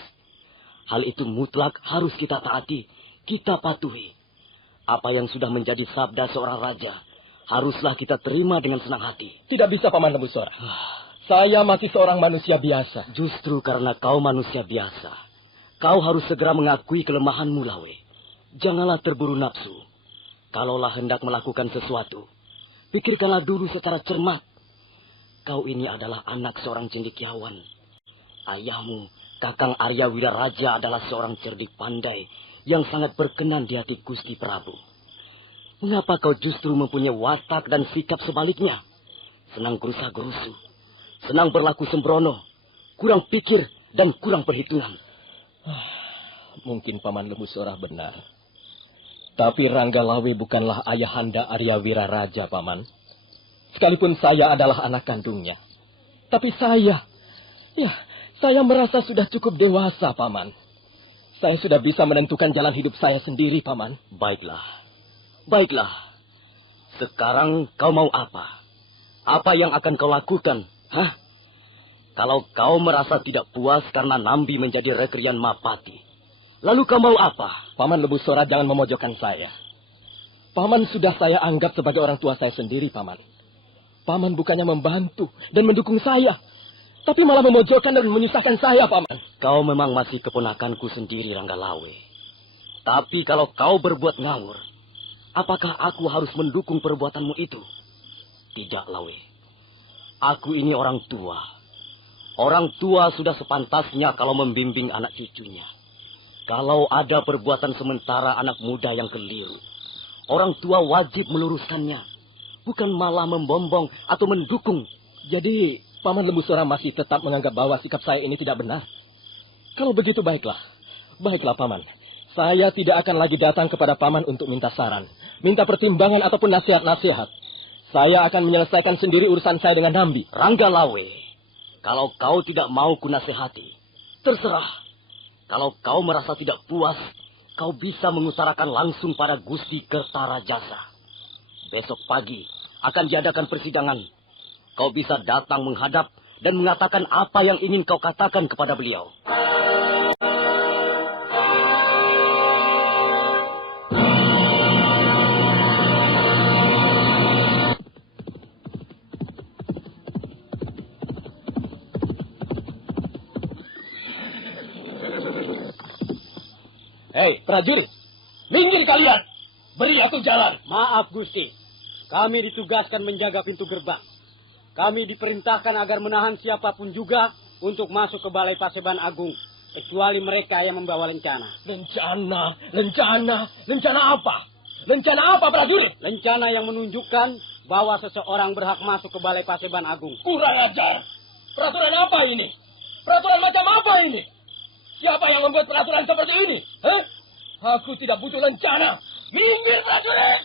Hal itu mutlak harus kita taati, kita patuhi. Apa yang sudah menjadi sabda seorang raja, haruslah kita terima dengan senang hati. Tidak bisa, Paman Lembu Sora. Saya masih seorang manusia biasa. Justru karena kau manusia biasa, kau harus segera mengakui kelemahanmu, Lawe. Janganlah terburu nafsu. Kalaulah hendak melakukan sesuatu, pikirkanlah dulu secara cermat. Kau ini adalah anak seorang cendekiawan. Ayahmu, Kakang Arya Wiraraja, adalah seorang cerdik pandai yang sangat berkenan di hati Gusti Prabu. Mengapa kau justru mempunyai watak dan sikap sebaliknya? Senang gerusa-gerusu, senang berlaku sembrono, kurang pikir dan kurang perhitungan. Mungkin Paman Lembu Sora benar. Tapi Rangga Lawe bukanlah ayahanda Arya Wiraraja, Paman. Sekalipun saya adalah anak kandungnya. Tapi saya merasa sudah cukup dewasa, Paman. Saya sudah bisa menentukan jalan hidup saya sendiri, Paman. Baiklah. Sekarang kau mau apa? Apa yang akan kau lakukan? Kalau kau merasa tidak puas karena Nambi menjadi Rekrian Mapati, lalu kau mau apa? Paman Lembu Sora, jangan memojokkan saya. Paman sudah saya anggap sebagai orang tua saya sendiri, Paman. Paman bukannya membantu dan mendukung saya, tapi malah memojokkan dan menyusahkan saya, Paman. Kau memang masih keponakanku sendiri, Rangga Lawe. Tapi kalau kau berbuat ngawur, apakah aku harus mendukung perbuatanmu itu? Tidak, Lawe. Aku ini orang tua. Orang tua sudah sepantasnya kalau membimbing anak cucunya. Kalau ada perbuatan sementara anak muda yang keliru, orang tua wajib meluruskannya. Bukan malah membombong atau mendukung. Jadi Paman Lembu Sora masih tetap menganggap bahwa sikap saya ini tidak benar. Kalau begitu baiklah. Baiklah, Paman. Saya tidak akan lagi datang kepada Paman untuk minta saran, minta pertimbangan ataupun nasihat-nasihat. Saya akan menyelesaikan sendiri urusan saya dengan Nambi. Ranggalawe, kalau kau tidak mau kunasihati, terserah. Kalau kau merasa tidak puas, kau bisa mengutarakan langsung pada Gusti Kertarajasa. Besok pagi akan diadakan persidangan. Kau bisa datang menghadap dan mengatakan apa yang ingin kau katakan kepada beliau. Hei, prajurit, minggir kalian. Beri aku jalan. Maaf, Gusti. Kami ditugaskan menjaga pintu gerbang. Kami diperintahkan agar menahan siapapun juga untuk masuk ke Balai Paseban Agung, kecuali mereka yang membawa lencana. Lencana apa? Lencana apa, prajurit? Lencana yang menunjukkan bahwa seseorang berhak masuk ke Balai Paseban Agung. Kurang ajar. Peraturan apa ini? Peraturan macam apa ini? Siapa yang membuat peraturan seperti ini? Hah? Aku tidak butuh lencana. Minggir, prajurit!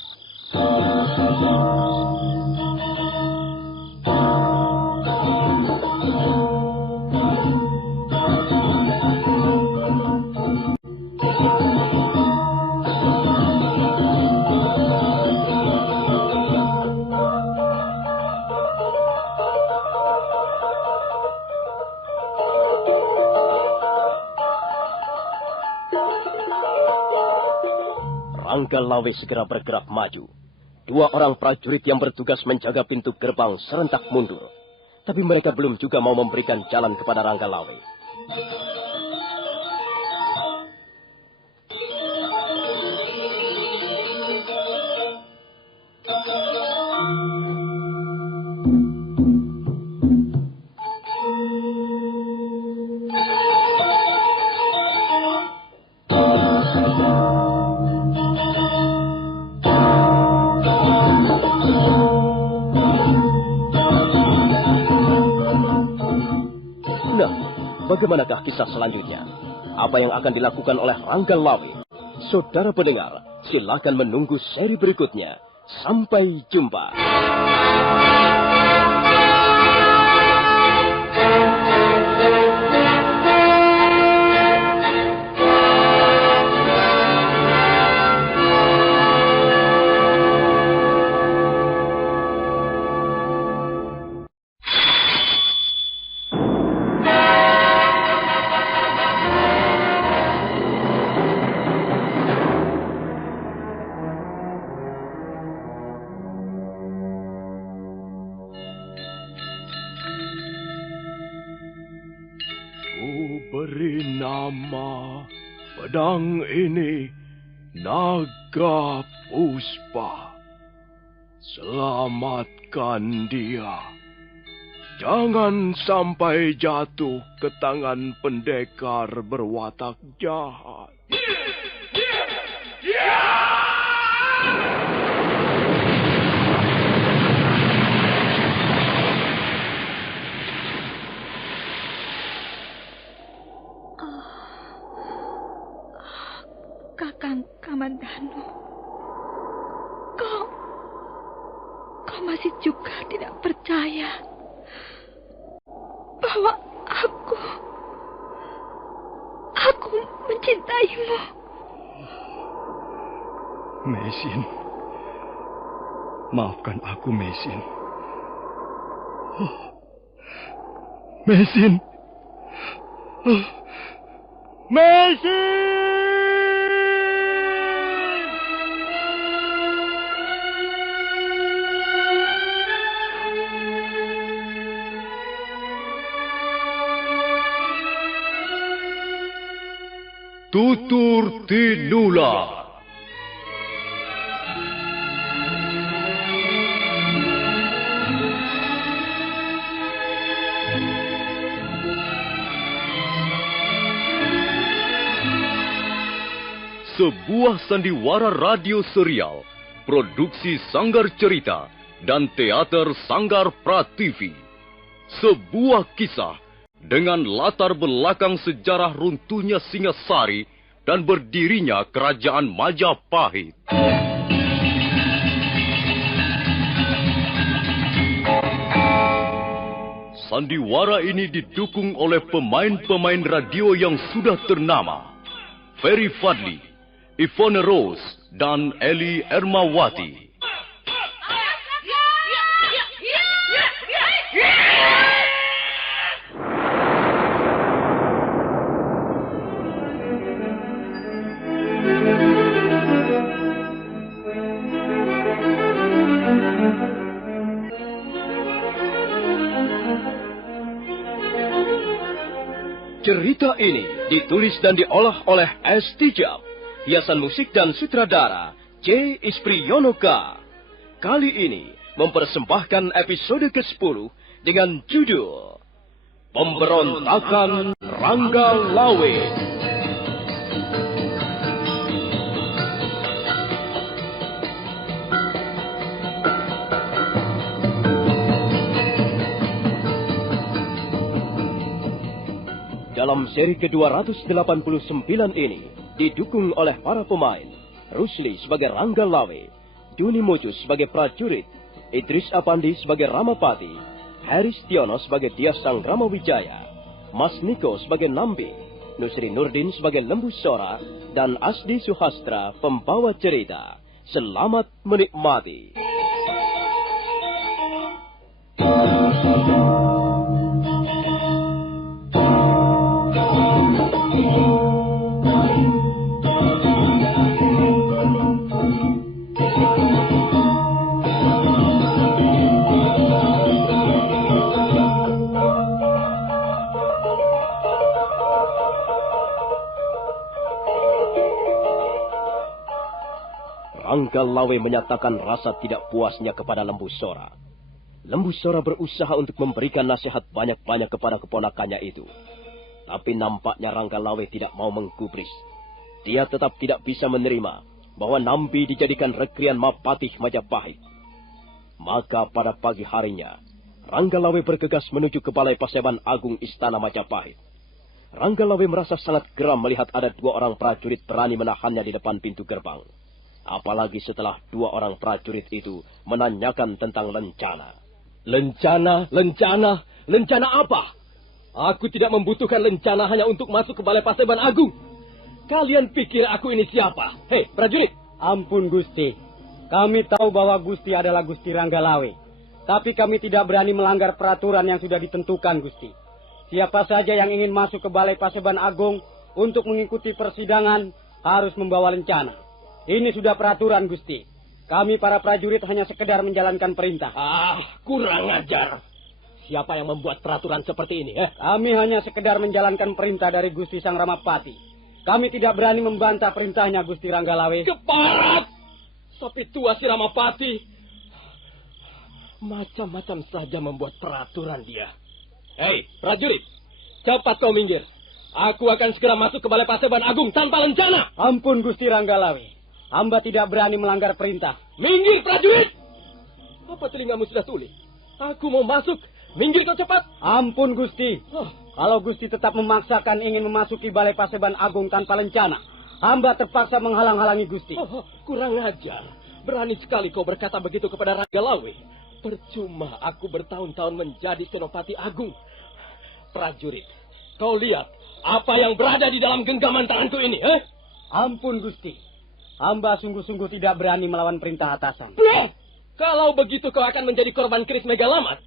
Ranggalawe segera bergerak maju. Dua orang prajurit yang bertugas menjaga pintu gerbang serentak mundur. Tapi mereka belum juga mau memberikan jalan kepada Ranggalawe. Bagaimanakah kisah selanjutnya? Apa yang akan dilakukan oleh Ranggalawe? Saudara pendengar, silakan menunggu seri berikutnya. Sampai jumpa. Beri nama pedang ini Naga Puspa. Selamatkan dia. Jangan sampai jatuh ke tangan pendekar berwatak jahat. Kakang Kamandanu, kau masih juga tidak percaya bahwa aku mencintaimu. Mesin, maafkan aku, Mesin. Mesin. Mesin! Tutur Tinula. Sebuah sandiwara radio serial, produksi Sanggar Cerita dan Teater Sanggar Prativi. Sebuah kisah dengan latar belakang sejarah runtuhnya Singasari dan berdirinya Kerajaan Majapahit. Sandiwara ini didukung oleh pemain-pemain radio yang sudah ternama. Ferry Fadli, Ivone Rose, dan Eli Ermawati. Cerita ini ditulis dan diolah oleh S. Tijab, hiasan musik dan sutradara C. Ispriyonoka. Kali ini mempersembahkan episode ke-10 dengan judul Pemberontakan Rangga Lawe. Dalam seri ke-289 ini, didukung oleh para pemain, Rusli sebagai Rangga Lawe, Duni Mocus sebagai prajurit, Idris Apandi sebagai Ramapati, Heri Stiono sebagai Dias Sang Ramawijaya, Mas Niko sebagai Nambi, Nusri Nurdin sebagai Lembu Sora, dan Asdi Suhastra pembawa cerita. Selamat menikmati. Rangga Lawe menyatakan rasa tidak puasnya kepada Lembu Sora. Lembu Sora berusaha untuk memberikan nasihat banyak-banyak kepada keponakannya itu. Tapi nampaknya Rangga Lawe tidak mau menggubris. Dia tetap tidak bisa menerima bahwa Nambi dijadikan rekrian Mapatih Majapahit. Maka pada pagi harinya, Rangga Lawe bergegas menuju ke Balai Paseban Agung Istana Majapahit. Rangga Lawe merasa sangat geram melihat ada 2 orang prajurit berani menahannya di depan pintu gerbang. Apalagi setelah 2 orang prajurit itu menanyakan tentang lencana. Lencana apa? Aku tidak membutuhkan lencana hanya untuk masuk ke Balai Paseban Agung. Kalian pikir aku ini siapa? Hei, prajurit! Ampun, Gusti. Kami tahu bahwa Gusti adalah Gusti Rangga Lawe. Tapi kami tidak berani melanggar peraturan yang sudah ditentukan, Gusti. Siapa saja yang ingin masuk ke Balai Paseban Agung untuk mengikuti persidangan harus membawa lencana. Ini sudah peraturan, Gusti. Kami para prajurit hanya sekedar menjalankan perintah. Kurang ajar. Siapa yang membuat peraturan seperti ini? Kami hanya sekedar menjalankan perintah dari Gusti Sang Ramapati. Kami tidak berani membantah perintahnya, Gusti Rangga Lawe. Keparat! Sapi tua si Ramapati. Macam-macam saja membuat peraturan dia. Hei, prajurit. Cepat kau minggir. Aku akan segera masuk ke Balai Paseban Agung tanpa lencana. Ampun, Gusti Rangga Lawe. Hamba tidak berani melanggar perintah. Minggir, prajurit! Apa telingamu sudah tuli? Aku mau masuk. Minggir kau cepat. Ampun, Gusti. Kalau Gusti tetap memaksakan ingin memasuki Balai Paseban Agung tanpa lencana, hamba terpaksa menghalang-halangi Gusti. Kurang ajar. Berani sekali kau berkata begitu kepada Rangga Lawe. Percuma aku bertahun-tahun menjadi Senopati Agung. Prajurit, kau lihat apa yang berada di dalam genggaman tanganku ini, Ampun, Gusti. Hamba sungguh-sungguh tidak berani melawan perintah atasan. Kalau begitu kau akan menjadi korban keris Megalamat.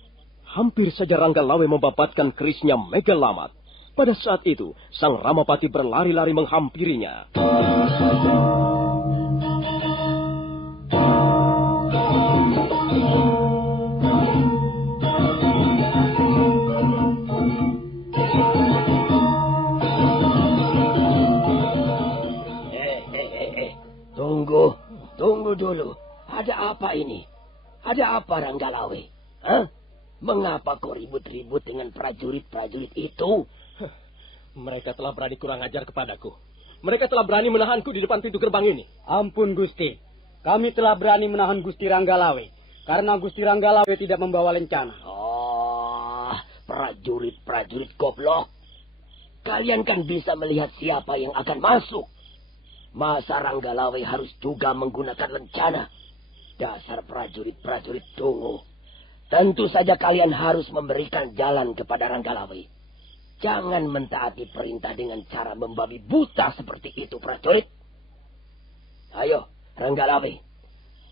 Hampir saja Rangga Lawe membabatkan kerisnya Megalamat. Pada saat itu, Sang Ramapati berlari-lari menghampirinya. Tunggu dulu. Ada apa ini? Ada apa, Rangga Lawe? Mengapa kau ribut-ribut dengan prajurit-prajurit itu? Mereka telah berani kurang ajar kepadaku. Mereka telah berani menahanku di depan pintu gerbang ini. Ampun, Gusti. Kami telah berani menahan Gusti Rangga Lawe. Karena Gusti Rangga Lawe tidak membawa lencana. prajurit-prajurit goblok. Kalian kan bisa melihat siapa yang akan masuk. Masa Ranggalawe harus juga menggunakan lencana? Dasar prajurit-prajurit dungu. Tentu saja kalian harus memberikan jalan kepada Ranggalawe. Jangan mentaati perintah dengan cara membabi buta seperti itu, prajurit. Ayo, Ranggalawe.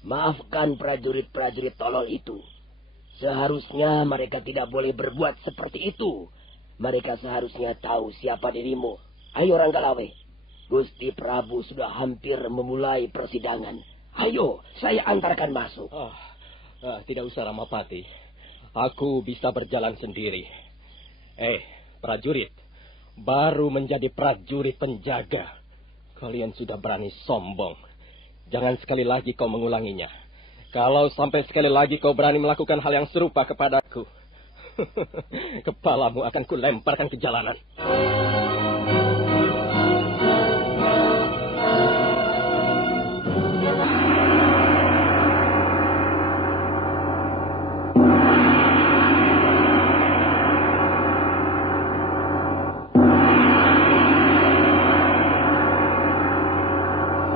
Maafkan prajurit-prajurit tolol itu. Seharusnya mereka tidak boleh berbuat seperti itu. Mereka seharusnya tahu siapa dirimu. Ayo Ranggalawe. Gusti Prabu sudah hampir memulai persidangan. Ayo, saya antarkan masuk. Tidak usah Ramapati. Aku bisa berjalan sendiri. Prajurit. Baru menjadi prajurit penjaga. Kalian sudah berani sombong. Jangan sekali lagi kau mengulanginya. Kalau sampai sekali lagi kau berani melakukan hal yang serupa kepadaku, kepalamu akan kulemparkan ke jalanan.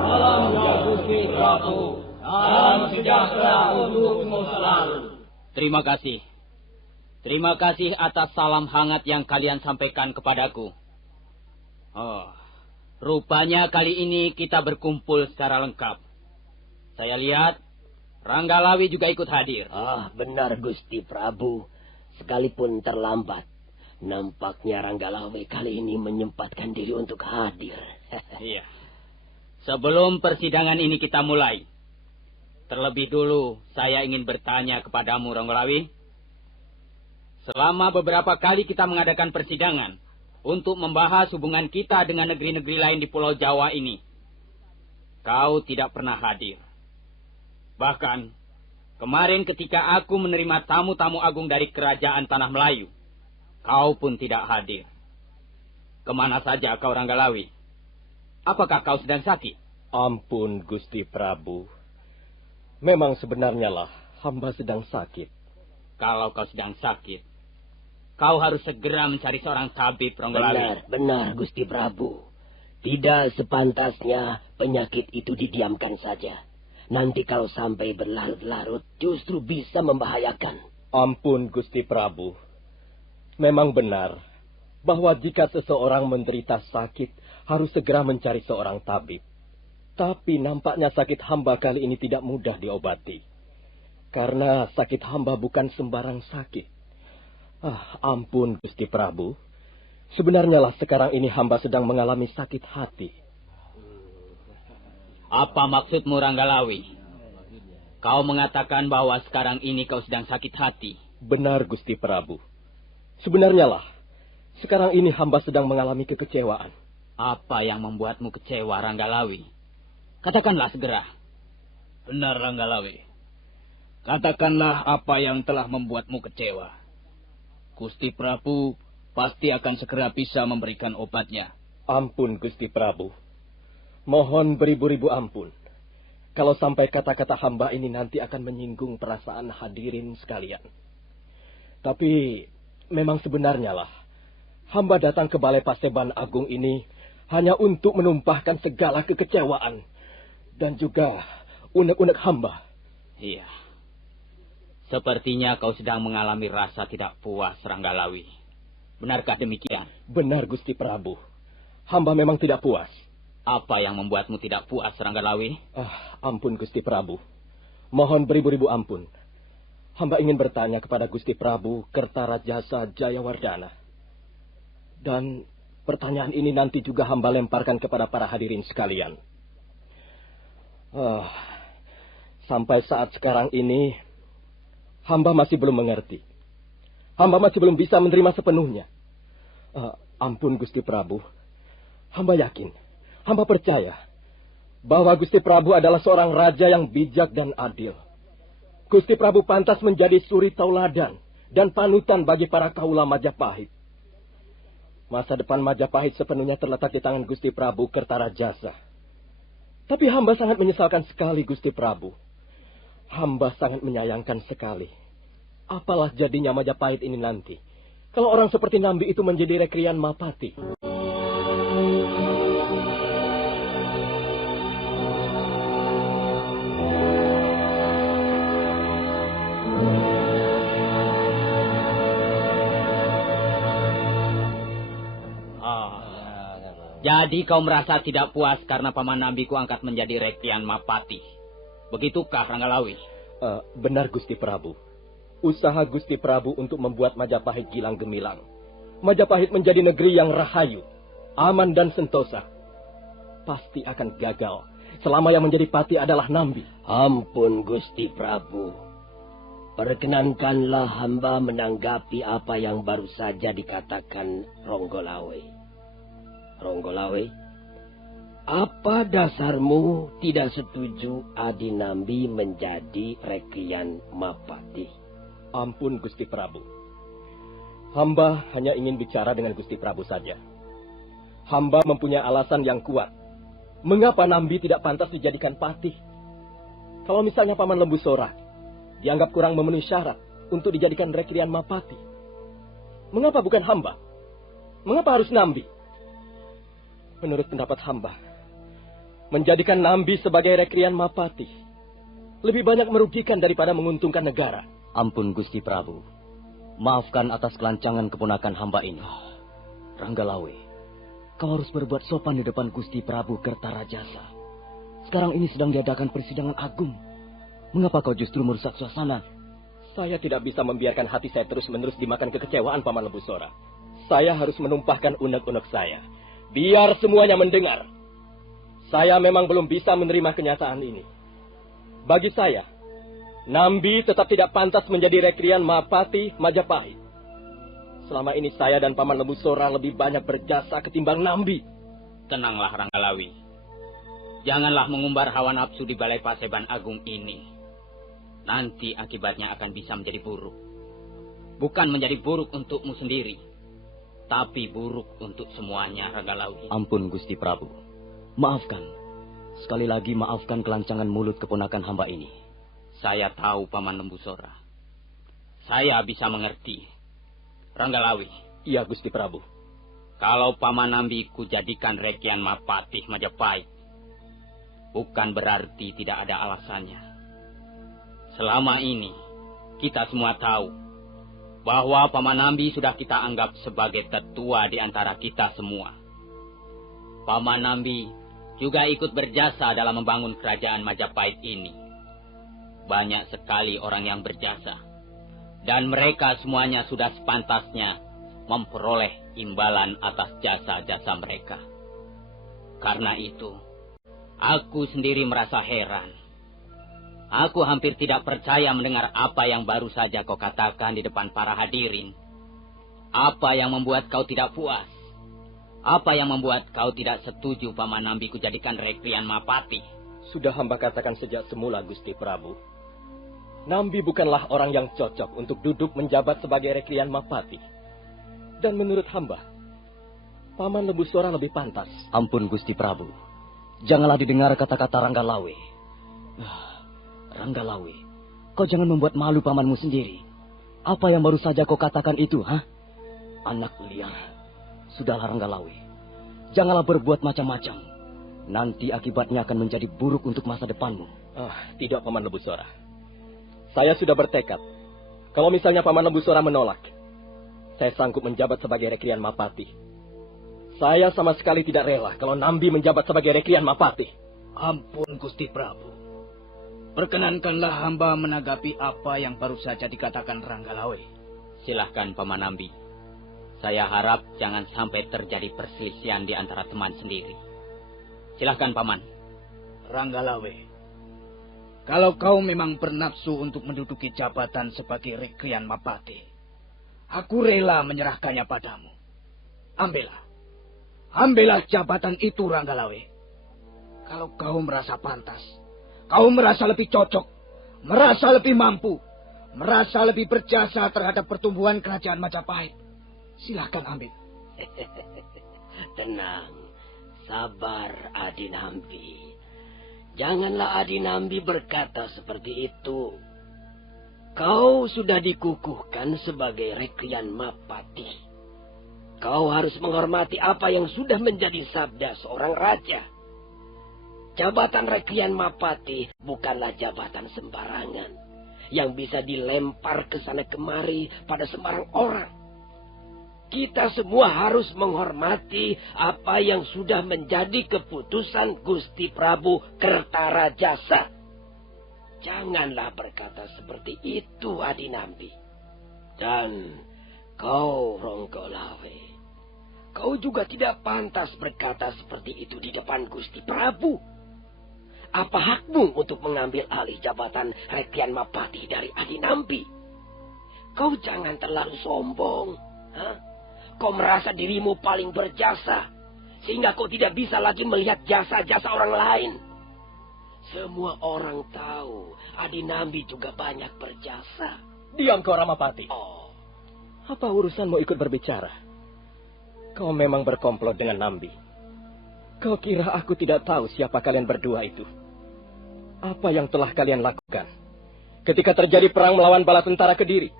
Salam ya Gusti Prabu. Salam sejahtera untukmu selalu. Terima kasih. Terima kasih atas salam hangat yang kalian sampaikan kepadaku. Rupanya kali ini kita berkumpul secara lengkap. Saya lihat Ranggalawe juga ikut hadir. Benar Gusti Prabu. Sekalipun terlambat, nampaknya Ranggalawe kali ini menyempatkan diri untuk hadir. Iya. Sebelum persidangan ini kita mulai, terlebih dulu, saya ingin bertanya kepadamu, Ranggalawe. Selama beberapa kali kita mengadakan persidangan untuk membahas hubungan kita dengan negeri-negeri lain di Pulau Jawa ini, kau tidak pernah hadir. Bahkan, kemarin ketika aku menerima tamu-tamu agung dari Kerajaan Tanah Melayu, kau pun tidak hadir. Kemana saja kau, Ranggalawe? Apakah kau sedang sakit? Ampun, Gusti Prabu. Memang sebenarnya lah, hamba sedang sakit. Kalau kau sedang sakit, kau harus segera mencari seorang tabib, Ranggalawe. Benar, Gusti Prabu. Tidak sepantasnya penyakit itu didiamkan saja. Nanti kalau sampai berlarut-larut, justru bisa membahayakan. Ampun, Gusti Prabu. Memang benar bahwa jika seseorang menderita sakit, harus segera mencari seorang tabib. Tapi nampaknya sakit hamba kali ini tidak mudah diobati. Karena sakit hamba bukan sembarang sakit. Ampun Gusti Prabu. Sebenarnya lah sekarang ini hamba sedang mengalami sakit hati. Apa maksudmu, Ranggalawe? Kau mengatakan bahwa sekarang ini kau sedang sakit hati. Benar Gusti Prabu. Sebenarnya lah, sekarang ini hamba sedang mengalami kekecewaan. Apa yang membuatmu kecewa, Ranggalawe? Katakanlah segera. Benar, Ranggalawe. Katakanlah apa yang telah membuatmu kecewa. Gusti Prabu pasti akan segera bisa memberikan obatnya. Ampun, Gusti Prabu. Mohon beribu-ribu ampun. Kalau sampai kata-kata hamba ini nanti akan menyinggung perasaan hadirin sekalian. Tapi memang sebenarnya lah, hamba datang ke Balai Paseban Agung ini hanya untuk menumpahkan segala kekecewaan dan juga unek-unek hamba. Iya. Sepertinya kau sedang mengalami rasa tidak puas, Ranggalawe. Benarkah demikian? Benar, Gusti Prabu. Hamba memang tidak puas. Apa yang membuatmu tidak puas, Ranggalawe? Ampun, Gusti Prabu. Mohon beribu-ribu ampun. Hamba ingin bertanya kepada Gusti Prabu Kertarajasa Jayawardana. Dan pertanyaan ini nanti juga hamba lemparkan kepada para hadirin sekalian. Sampai saat sekarang ini, hamba masih belum mengerti. Hamba masih belum bisa menerima sepenuhnya. Ampun Gusti Prabu. Hamba yakin, hamba percaya bahwa Gusti Prabu adalah seorang raja yang bijak dan adil. Gusti Prabu pantas menjadi suri tauladan dan panutan bagi para kaula Majapahit. Masa depan Majapahit sepenuhnya terletak di tangan Gusti Prabu Kertarajasa. Tapi hamba sangat menyesalkan sekali, Gusti Prabu. Hamba sangat menyayangkan sekali. Apalah jadinya Majapahit ini nanti Kalau orang seperti Nambi itu menjadi rekrian Mapati. Jadi kau merasa tidak puas karena Paman Nambi ku angkat menjadi rekrian Mapati. Begitukah, Ranggalawi? Benar, Gusti Prabu. Usaha Gusti Prabu untuk membuat Majapahit gilang gemilang. Majapahit menjadi negeri yang rahayu, aman dan sentosa. Pasti akan gagal selama yang menjadi pati adalah Nambi. Ampun, Gusti Prabu. Perkenankanlah hamba menanggapi apa yang baru saja dikatakan Ronggolawe. Ronggolawe, apa dasarmu tidak setuju Adi Nambi menjadi rekrian Mapati? Ampun, Gusti Prabu. Hamba hanya ingin bicara dengan Gusti Prabu saja. Hamba mempunyai alasan yang kuat. Mengapa Nambi tidak pantas dijadikan patih? Kalau misalnya Paman Lembu Sora dianggap kurang memenuhi syarat untuk dijadikan rekrian Mapati, mengapa bukan hamba? Mengapa harus Nambi? Menurut pendapat hamba, menjadikan Nambi sebagai rekrian Mapati lebih banyak merugikan daripada menguntungkan negara. Ampun, Gusti Prabu. Maafkan atas kelancangan keponakan hamba ini. Ranggalawe, kau harus berbuat sopan di depan Gusti Prabu Kertarajasa. Sekarang ini sedang diadakan persidangan agung. Mengapa kau justru merusak suasana? Saya tidak bisa membiarkan hati saya terus-menerus dimakan kekecewaan, Paman Lembu Sora. Saya harus menumpahkan unek-unek saya. Biar semuanya mendengar. Saya memang belum bisa menerima kenyataan ini. Bagi saya, Nambi tetap tidak pantas menjadi rekrian Mapati Majapahit. Selama ini saya dan Paman Lembu Sora lebih banyak berjasa ketimbang Nambi. Tenanglah, Ranggalawi. Janganlah mengumbar hawa nafsu di Balai Paseban Agung ini. Nanti akibatnya akan bisa menjadi buruk. Bukan menjadi buruk untukmu sendiri, tapi buruk untuk semuanya, Ranggalawi. Ampun, Gusti Prabu. Maafkan. Sekali lagi maafkan kelancangan mulut keponakan hamba ini. Saya tahu, Paman Lembu Sora. Saya bisa mengerti. Ranggalawi. Iya, Gusti Prabu. Kalau Paman Nambi ku jadikan rekrian Mapati Majapahit, bukan berarti tidak ada alasannya. Selama ini, kita semua tahu bahwa Paman Nambi sudah kita anggap sebagai tetua di antara kita semua. Paman Nambi juga ikut berjasa dalam membangun kerajaan Majapahit ini. Banyak sekali orang yang berjasa, dan mereka semuanya sudah sepantasnya memperoleh imbalan atas jasa-jasa mereka. Karena itu, aku sendiri merasa heran. Aku hampir tidak percaya mendengar apa yang baru saja kau katakan di depan para hadirin. Apa yang membuat kau tidak puas? Apa yang membuat kau tidak setuju Paman Nambi ku jadikan rekrian Mapati? Sudah hamba katakan sejak semula, Gusti Prabu. Nambi bukanlah orang yang cocok untuk duduk menjabat sebagai rekrian Mapati. Dan menurut hamba, Paman Lembu Sora lebih pantas. Ampun, Gusti Prabu. Janganlah didengar kata-kata Ranggalawe. Ranggalawe, kau jangan membuat malu pamanmu sendiri. Apa yang baru saja kau katakan itu, ha? Anak liar. Sudahlah, Ranggalawe. Janganlah berbuat macam-macam. Nanti akibatnya akan menjadi buruk untuk masa depanmu. Tidak, Paman Lembu Sora. Saya sudah bertekad. Kalau misalnya Paman Lembu Sora menolak, saya sanggup menjabat sebagai rekrian Mapati. Saya sama sekali tidak rela kalau Nambi menjabat sebagai rekrian Mapati. Ampun, Gusti Prabu. Perkenankanlah hamba menanggapi apa yang baru saja dikatakan Ranggalawe. Silahkan, Paman Nambi. Saya harap jangan sampai terjadi perselisihan di antara teman sendiri. Silahkan, Paman. Ranggalawe, kalau kau memang bernafsu untuk menduduki jabatan sebagai rekrian Mapati, aku rela menyerahkannya padamu. Ambillah jabatan itu, Ranggalawe. Kalau kau merasa pantas, kau merasa lebih cocok, merasa lebih mampu, merasa lebih berjasa terhadap pertumbuhan kerajaan Majapahit, silahkan ambil. Tenang, sabar Adi Nambi. Janganlah Adi Nambi berkata seperti itu. Kau sudah dikukuhkan sebagai Reklian Mapati. Kau harus menghormati apa yang sudah menjadi sabda seorang raja. Jabatan Reklian Mapati bukanlah jabatan sembarangan yang bisa dilempar ke sana kemari pada sembarang orang. Kita semua harus menghormati apa yang sudah menjadi keputusan Gusti Prabu Kertarajasa. Janganlah berkata seperti itu, Adinambi. Dan kau, Ronggolawe, kau juga tidak pantas berkata seperti itu di depan Gusti Prabu. Apa hakmu untuk mengambil alih jabatan Reklian Mapati dari Adinambi? Kau jangan terlalu sombong. Kau merasa dirimu paling berjasa, sehingga kau tidak bisa lagi melihat jasa-jasa orang lain. Semua orang tahu Adinambi juga banyak berjasa. Diam kau, Ramapati. Apa urusanmu ikut berbicara? Kau memang berkomplot dengan Nambi. Kau kira aku tidak tahu siapa kalian berdua itu? Apa yang telah kalian lakukan ketika terjadi perang melawan bala tentara Kediri?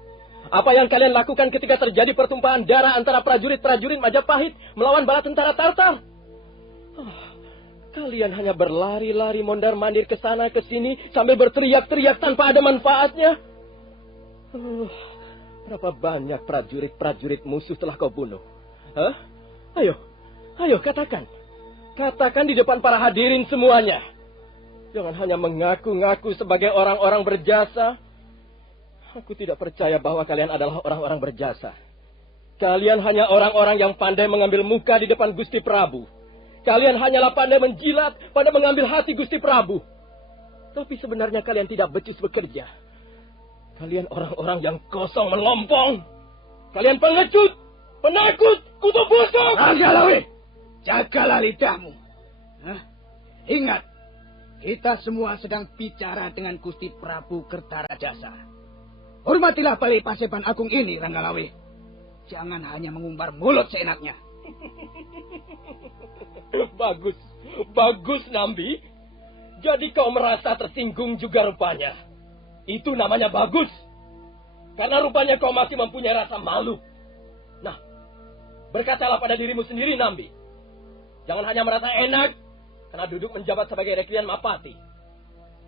Apa yang kalian lakukan ketika terjadi pertumpahan darah antara prajurit-prajurit Majapahit melawan bala tentara Tartar? Kalian hanya berlari-lari mondar-mandir ke sana ke sini sambil berteriak-teriak tanpa ada manfaatnya. Berapa banyak prajurit-prajurit musuh telah kau bunuh? Ayo katakan. Katakan di depan para hadirin semuanya. Jangan hanya mengaku-ngaku sebagai orang-orang berjasa. Aku tidak percaya bahwa kalian adalah orang-orang berjasa. Kalian hanya orang-orang yang pandai mengambil muka di depan Gusti Prabu. Kalian hanyalah pandai menjilat, pandai mengambil hati Gusti Prabu. Tapi sebenarnya kalian tidak becus bekerja. Kalian orang-orang yang kosong melompong. Kalian pengecut, penakut, kutu busuk. Ranggalawe, jagalah lidahmu. Ingat, kita semua sedang bicara dengan Gusti Prabu Kertarajasa. Hormatilah Balai Paseban Agung ini, Ranggalawe. Jangan hanya mengumbar mulut seenaknya. Bagus Nambi. Jadi kau merasa tersinggung juga rupanya. Itu namanya bagus. Karena rupanya kau masih mempunyai rasa malu. Nah, berkacalah pada dirimu sendiri, Nambi. Jangan hanya merasa enak karena duduk menjabat sebagai Reklian Mapati.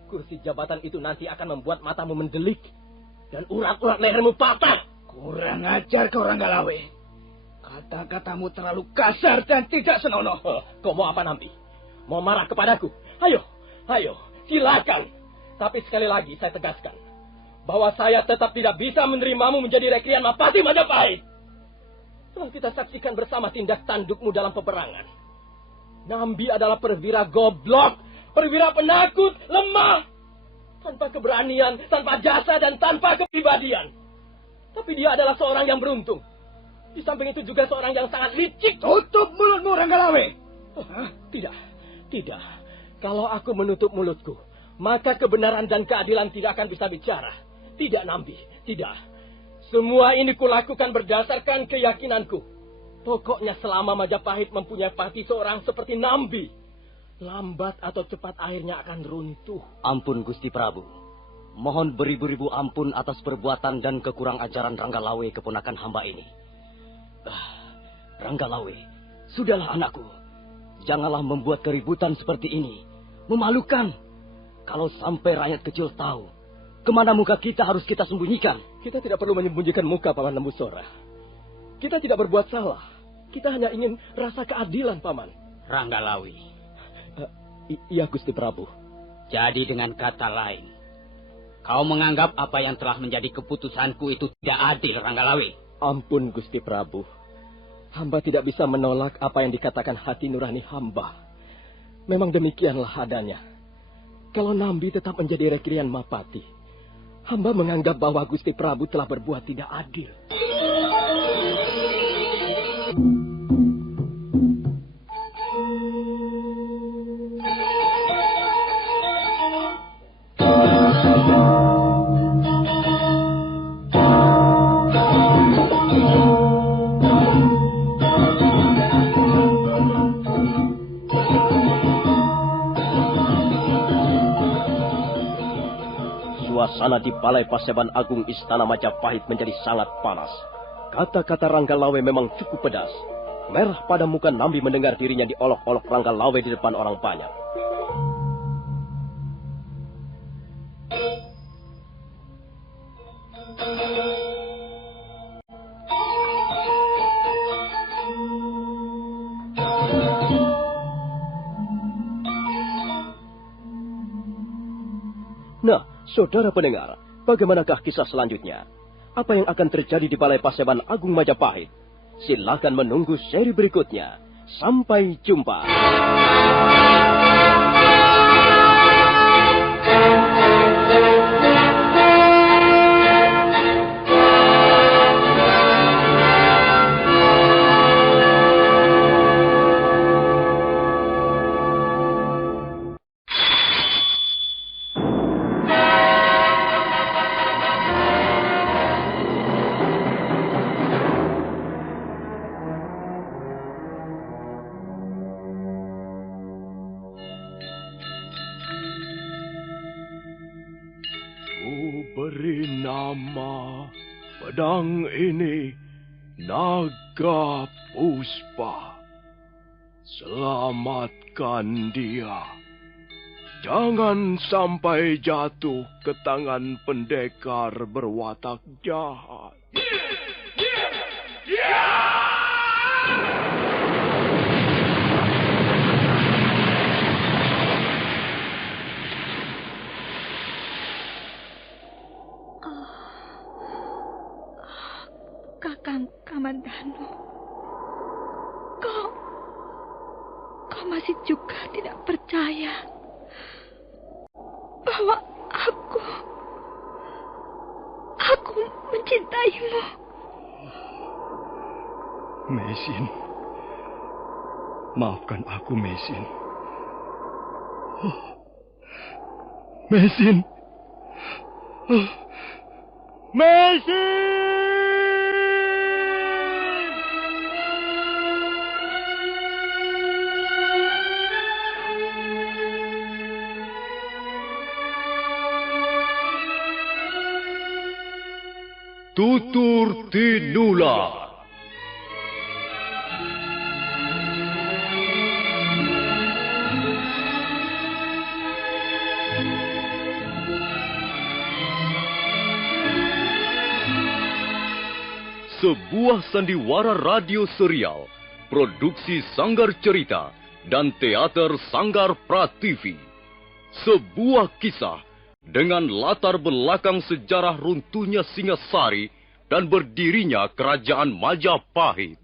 Kursi jabatan itu nanti akan membuat matamu mendelik dan urat-urat lehermu patah. Kurang ajar kau, Ranggalawe. Kata-katamu terlalu kasar dan tidak senonoh. Kau mau apa, Nambi? Mau marah kepadaku? Ayo, silakan. Tapi sekali lagi saya tegaskan bahwa saya tetap tidak bisa menerimamu menjadi Reklian Mapati Majapahit. Telah kita saksikan bersama tindak tandukmu dalam peperangan. Nambi adalah perwira goblok, perwira penakut, lemah, tanpa keberanian, tanpa jasa, dan tanpa kepribadian. Tapi dia adalah seorang yang beruntung. Di samping itu juga seorang yang sangat licik. Tutup mulutmu, Ranggalawe. Tidak. Kalau aku menutup mulutku, maka kebenaran dan keadilan tidak akan bisa bicara. Tidak, Nambi, tidak. Semua ini kulakukan berdasarkan keyakinanku. Pokoknya selama Majapahit mempunyai pati seorang seperti Nambi, lambat atau cepat akhirnya akan runtuh. Ampun, Gusti Prabu. Mohon beribu-ribu ampun atas perbuatan dan kekurang ajaran Ranggalawe keponakan hamba ini. Ranggalawe, sudahlah anakku. Janganlah membuat keributan seperti ini. Memalukan. Kalau sampai rakyat kecil tahu, kemana muka kita harus kita sembunyikan. Kita tidak perlu menyembunyikan muka, Paman Lembusora. Kita tidak berbuat salah. Kita hanya ingin rasa keadilan, Paman. Ranggalawe. Iya, Gusti Prabu. Jadi dengan kata lain, kau menganggap apa yang telah menjadi keputusanku itu tidak adil, Ranggalawe. Ampun, Gusti Prabu. Hamba tidak bisa menolak apa yang dikatakan hati nurani hamba. Memang demikianlah adanya. Kalau Nambi tetap menjadi Reklian Mapati, hamba menganggap bahwa Gusti Prabu telah berbuat tidak adil. suasana di Balai Paseban Agung Istana Majapahit menjadi sangat panas. Kata-kata Ranggalawe memang cukup pedas. Merah pada muka Nambi mendengar dirinya diolok-olok Ranggalawe di depan orang banyak. Nah, saudara pendengar, bagaimanakah kisah selanjutnya? Apa yang akan terjadi di Balai Paseban Agung Majapahit? Silakan menunggu seri berikutnya. Sampai jumpa. Beri nama pedang ini Naga Puspa. Selamatkan dia. Jangan sampai jatuh ke tangan pendekar berwatak jahat. Kakang Kamandanu, kau masih juga tidak percaya bahwa aku mencintaimu. Mesin, maafkan aku, Mesin. Mesin. Mesin! Tutur Tinula. Sebuah sandiwara radio serial, produksi Sanggar Cerita dan teater Sanggar Prativi. Sebuah kisah dengan latar belakang sejarah runtuhnya Singasari dan berdirinya Kerajaan Majapahit.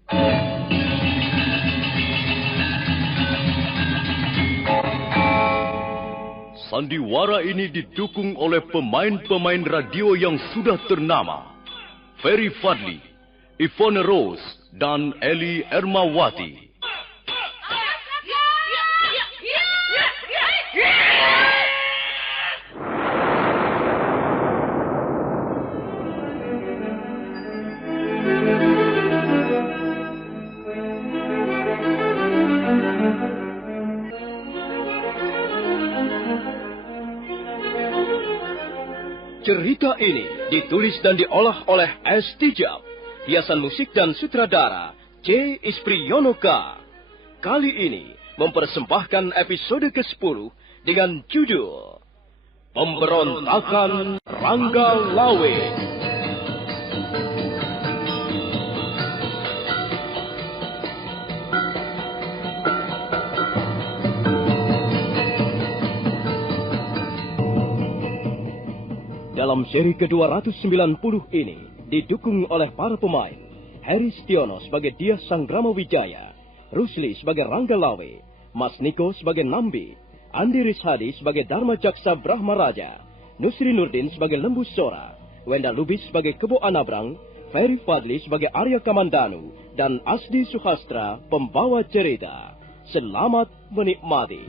Sandiwara ini didukung oleh pemain-pemain radio yang sudah ternama. Ferry Fadli, Ivone Rose, dan Eli Ermawati. Cerita ini ditulis dan diolah oleh S. Tijab. Hiasan musik dan sutradara C. Ispriyonoka. Kali ini mempersembahkan episode ke-10 dengan judul Pemberontakan Ranggalawe. Dalam seri ke-290 ini didukung oleh para pemain Heri Stiono sebagai Diah Sanggrama Wijaya, Rusli sebagai Ranggalawe, Mas Niko sebagai Nambi, Andi Rishadi sebagai Dharma Jaksa Brahma Raja, Nusri Nurdin sebagai Lembu Sora, Wenda Lubis sebagai Kebo Anabrang, Ferry Fadli sebagai Arya Kamandanu, dan Asdi Suhastra pembawa cerita. Selamat menikmati.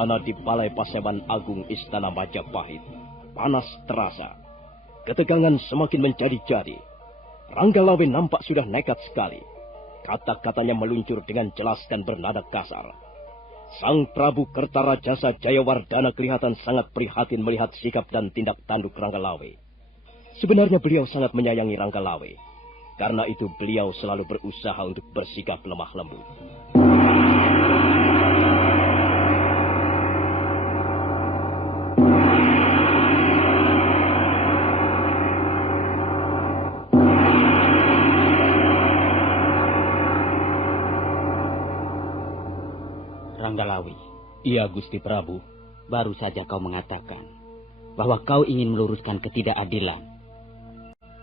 suasana di Balai Paseban Agung Istana Majapahit panas terasa. Ketegangan semakin menjadi-jadi. Ranggalawe nampak sudah nekat sekali. Kata-katanya meluncur dengan jelas dan bernada kasar. Sang Prabu Kertarajasa Jayawardana kelihatan sangat prihatin melihat sikap dan tindak tanduk Ranggalawe. Sebenarnya beliau sangat menyayangi Ranggalawe. Karena itu beliau selalu berusaha untuk bersikap lemah lembut. Ranggalawe. Iya, Gusti Prabu. Baru saja kau mengatakan bahwa kau ingin meluruskan ketidakadilan.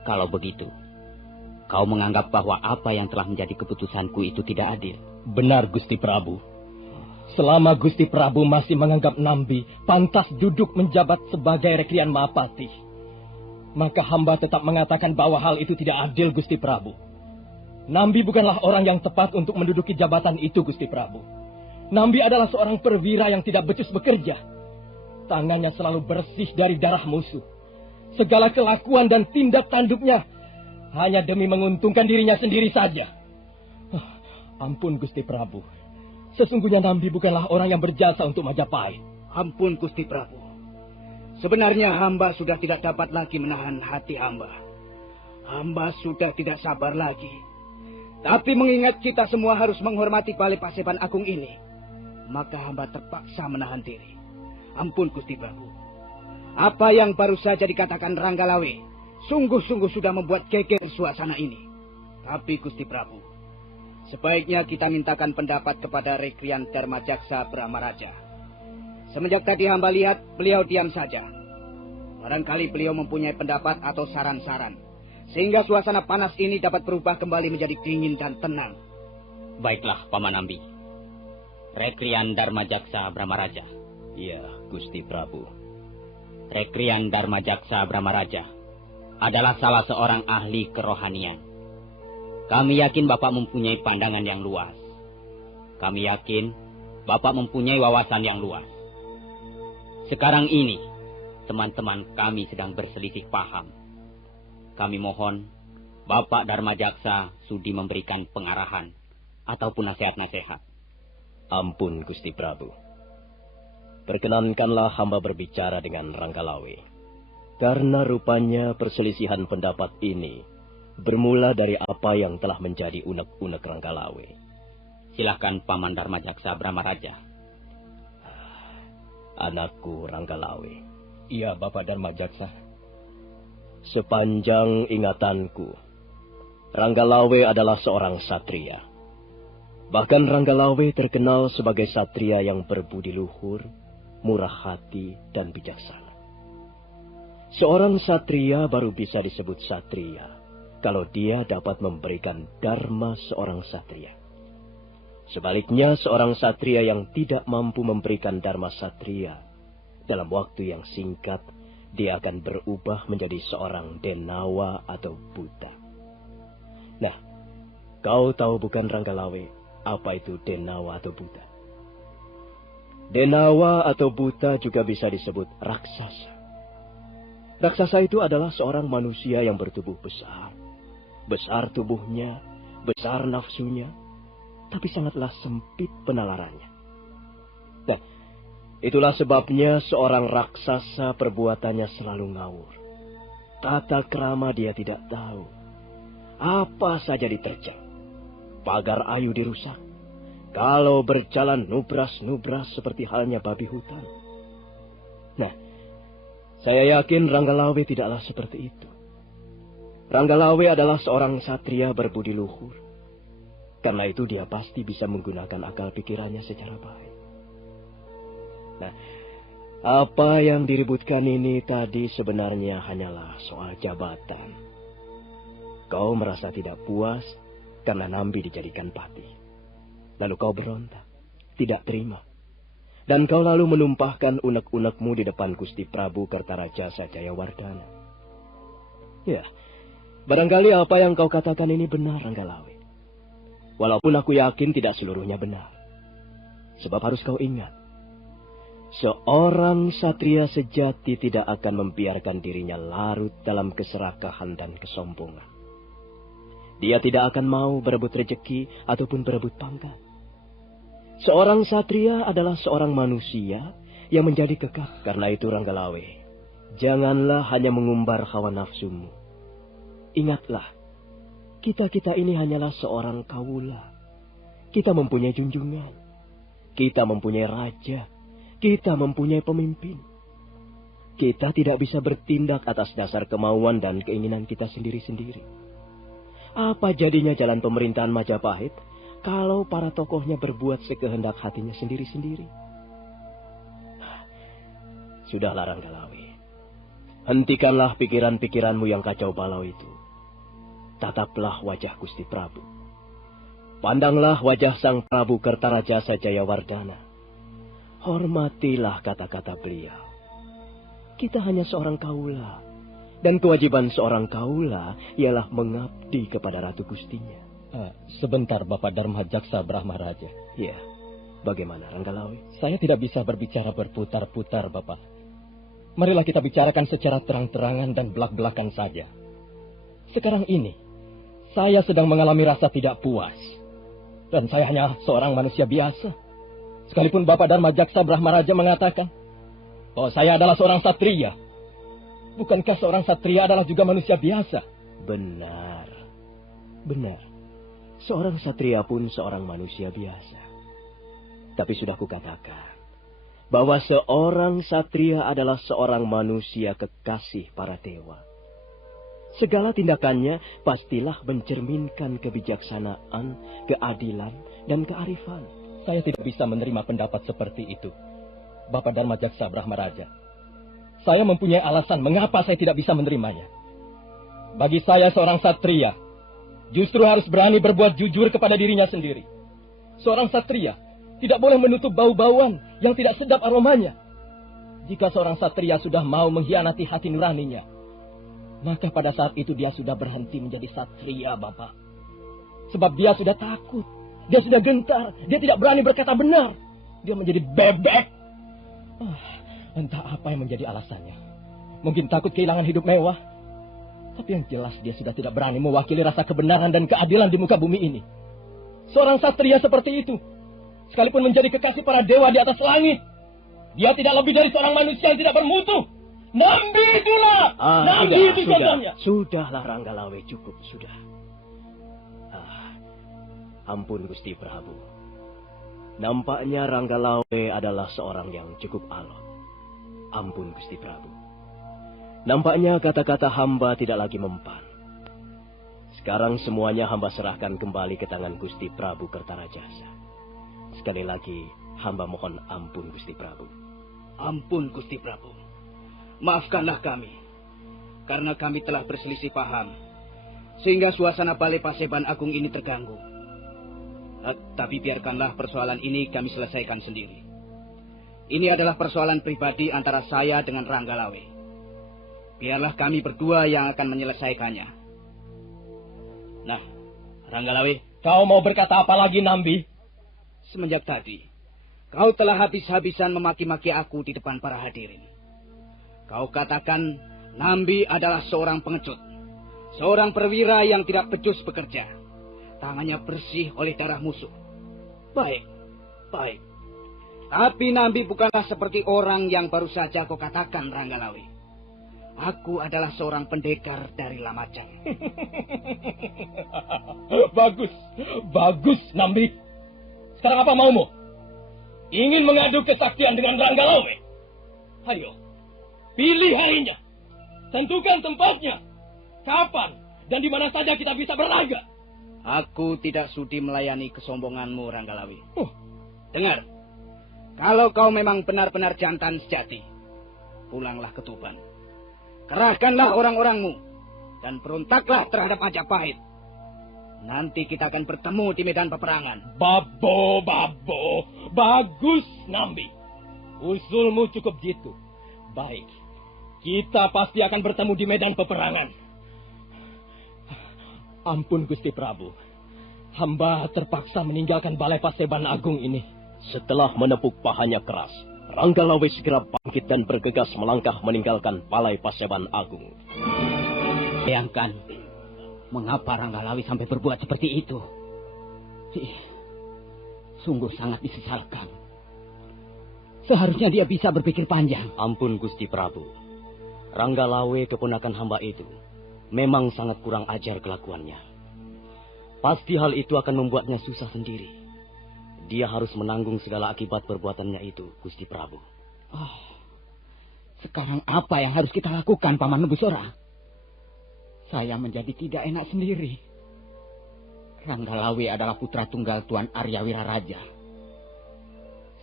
Kalau begitu, kau menganggap bahwa apa yang telah menjadi keputusanku itu tidak adil. Benar, Gusti Prabu. Selama Gusti Prabu masih menganggap Nambi pantas duduk menjabat sebagai Reklian Mahapati, maka hamba tetap mengatakan bahwa hal itu tidak adil, Gusti Prabu. Nambi bukanlah orang yang tepat untuk menduduki jabatan itu, Gusti Prabu. Nambi adalah seorang perwira yang tidak becus bekerja. Tangannya selalu bersih dari darah musuh. Segala kelakuan dan tindak tanduknya hanya demi menguntungkan dirinya sendiri saja. Ampun, Gusti Prabu. Sesungguhnya Nambi bukanlah orang yang berjasa untuk Majapahit. Ampun, Gusti Prabu. Sebenarnya hamba sudah tidak dapat lagi menahan hati hamba. Hamba sudah tidak sabar lagi. Tapi mengingat kita semua harus menghormati Balai Paseban Agung ini, maka hamba terpaksa menahan diri. Ampun, Gusti Prabu. Apa yang baru saja dikatakan Ranggalawe sungguh-sungguh sudah membuat geger suasana ini. Tapi Gusti Prabu, sebaiknya kita mintakan pendapat kepada Reklian Darmajaksa Brahmaraja. Semenjak tadi hamba lihat beliau diam saja. Barangkali beliau mempunyai pendapat atau saran-saran, sehingga suasana panas ini dapat berubah kembali menjadi dingin dan tenang. Baiklah, Paman Nambi. Reklian Darmajaksa Brahmaraja. Iya, Gusti Prabu. Reklian Darmajaksa Brahmaraja adalah salah seorang ahli kerohanian. Kami yakin Bapak mempunyai pandangan yang luas. Kami yakin Bapak mempunyai wawasan yang luas. Sekarang ini, teman-teman kami sedang berselisih paham. Kami mohon Bapak Darmajaksa sudi memberikan pengarahan ataupun nasihat-nasihat. Ampun, Gusti Prabu. Perkenankanlah hamba berbicara dengan Ranggalawe. Karena rupanya perselisihan pendapat ini bermula dari apa yang telah menjadi unek-unek Ranggalawe. Silahkan Paman Darmajaksa Brahmaraja. Anakku Ranggalawe. Iya, Bapak Darmajaksa. Sepanjang ingatanku, Ranggalawe adalah seorang satria. Bahkan Ranggalawe terkenal sebagai satria yang berbudi luhur, murah hati, dan bijaksana. Seorang satria baru bisa disebut satria kalau dia dapat memberikan dharma seorang satria. Sebaliknya, seorang satria yang tidak mampu memberikan dharma satria, dalam waktu yang singkat, dia akan berubah menjadi seorang denawa atau buta. Nah, kau tahu bukan Ranggalawe, apa itu denawa atau buta? Denawa atau buta juga bisa disebut raksasa. Raksasa itu adalah seorang manusia yang bertubuh besar. Besar tubuhnya, besar nafsunya, tapi sangatlah sempit penalarannya. Nah, itulah sebabnya seorang raksasa perbuatannya selalu ngawur. Tata krama dia tidak tahu. Apa saja diterjang. Pagar ayu dirusak. Kalau berjalan nubras-nubras seperti halnya babi hutan. Nah, saya yakin Ranggalawe tidaklah seperti itu. Ranggalawe adalah seorang satria berbudi luhur. Karena itu dia pasti bisa menggunakan akal pikirannya secara baik. Nah, apa yang diributkan ini tadi sebenarnya hanyalah soal jabatan. Kau merasa tidak puas karena Nambi dijadikan patih. Lalu kau berontak, tidak terima. Dan kau lalu menumpahkan unek-unekmu di depan Gusti Prabu Kertarajasa Jayawardana. Ya, barangkali apa yang kau katakan ini benar, Ranggalawe. Walaupun aku yakin tidak seluruhnya benar. Sebab harus kau ingat, Seorang satria sejati tidak akan membiarkan dirinya larut dalam keserakahan dan kesombongan. Dia tidak akan mau berebut rejeki ataupun berebut pangkat. Seorang satria adalah seorang manusia yang menjadi kekeh. Karena itu Ranggalawe, janganlah hanya mengumbar hawa nafsumu. Ingatlah, kita ini hanyalah seorang kawula. Kita mempunyai junjungan. Kita mempunyai raja. Kita mempunyai pemimpin. Kita tidak bisa bertindak atas dasar kemauan dan keinginan kita sendiri-sendiri. Apa jadinya jalan pemerintahan Majapahit kalau para tokohnya berbuat sekehendak hatinya sendiri-sendiri? Sudahlah Ranggalawe. Hentikanlah pikiran-pikiranmu yang kacau balau itu. Tataplah wajah Gusti Prabu. Pandanglah wajah Sang Prabu Kertarajasa Jayawardana. Hormatilah kata-kata beliau. Kita hanya seorang kaula. Dan kewajiban seorang kaula ialah mengabdi kepada Ratu Gustinya. Sebentar, Bapak Dharma Jaksa Brahmaraja. Ya, bagaimana Ranggalawe? Saya tidak bisa berbicara berputar-putar, Bapak. Marilah kita bicarakan secara terang-terangan dan belak-belakan saja. Sekarang ini, saya sedang mengalami rasa tidak puas. Dan saya hanya seorang manusia biasa. Sekalipun Bapak Dharma Jaksa Brahmaraja mengatakan bahwa saya adalah seorang satria. Bukankah seorang satria adalah juga manusia biasa? Benar. Benar. Seorang satria pun seorang manusia biasa. Tapi sudah kukatakan bahwa seorang satria adalah seorang manusia kekasih para dewa. Segala tindakannya pastilah mencerminkan kebijaksanaan, keadilan, dan kearifan. Saya tidak bisa menerima pendapat seperti itu, Bapak Dharma Jaksa Brahmaraja. Saya mempunyai alasan mengapa saya tidak bisa menerimanya. Bagi saya seorang satria justru harus berani berbuat jujur kepada dirinya sendiri. Seorang satria tidak boleh menutup bau-bauan yang tidak sedap aromanya. Jika seorang satria sudah mau mengkhianati hati nuraninya, maka pada saat itu dia sudah berhenti menjadi satria, Bapak. Sebab dia sudah takut. Dia sudah gentar. Dia tidak berani berkata benar. Dia menjadi bebek. Entah apa yang menjadi alasannya. Mungkin takut kehilangan hidup mewah. Tapi yang jelas dia sudah tidak berani mewakili rasa kebenaran dan keadilan di muka bumi ini. Seorang satria seperti itu, sekalipun menjadi kekasih para dewa di atas langit, dia tidak lebih dari seorang manusia yang tidak bermutu. Nambi itulah. Nambi itu contohnya. Sudahlah Ranggalawe, cukup sudah. Ampun Gusti Prabu. Nampaknya Ranggalawe adalah seorang yang cukup alot. Ampun Gusti Prabu. Nampaknya kata-kata hamba tidak lagi mempan. Sekarang semuanya hamba serahkan kembali ke tangan Gusti Prabu Kertarajasa. Sekali lagi hamba mohon ampun Gusti Prabu. Ampun Gusti Prabu. Maafkanlah kami. Karena kami telah berselisih paham. Sehingga suasana Balai Paseban Agung ini terganggu. Tapi biarkanlah persoalan ini kami selesaikan sendiri. Ini adalah persoalan pribadi antara saya dengan Ranggalawe. Biarlah kami berdua yang akan menyelesaikannya. Nah, Ranggalawe, kau mau berkata apa lagi, Nambi? Semenjak tadi, kau telah habis-habisan memaki-maki aku di depan para hadirin. Kau katakan Nambi adalah seorang pengecut, seorang perwira yang tidak becus bekerja. Tangannya bersih oleh darah musuh. Baik. Tapi Nambi bukanlah seperti orang yang baru saja kau katakan, Ranggalawe. Aku adalah seorang pendekar dari Lamajang. Bagus, Nambi. Sekarang apa maumu? Ingin mengadu kesaktian dengan Ranggalawe? Ayo, pilih harinya. Tentukan tempatnya. Kapan dan di mana saja kita bisa berlaga. Aku tidak sudi melayani kesombonganmu, Ranggalawe. Dengar, kalau kau memang benar-benar jantan sejati, pulanglah ke Tuban. Kerahkanlah orang-orangmu dan berontaklah terhadap Majapahit. Nanti kita akan bertemu di medan peperangan. Babo. Bagus, Nambi. Usulmu cukup gitu. Baik, kita pasti akan bertemu di medan peperangan. Ampun Gusti Prabu, hamba terpaksa meninggalkan Balai Paseban Agung ini. Setelah menepuk pahanya keras, Ranggalawe segera bangkit dan bergegas melangkah meninggalkan Balai Paseban Agung. Bayangkan, mengapa Ranggalawe sampai berbuat seperti itu? Sungguh sangat disesalkan. Seharusnya dia bisa berpikir panjang. Ampun Gusti Prabu. Ranggalawe keponakan hamba itu memang sangat kurang ajar kelakuannya. Pasti hal itu akan membuatnya susah sendiri. Dia harus menanggung segala akibat perbuatannya itu, Gusti Prabu. Sekarang apa yang harus kita lakukan, Paman Nebusora? Saya menjadi tidak enak sendiri. Ranggalawe adalah putra tunggal Tuan Arya Wiraraja.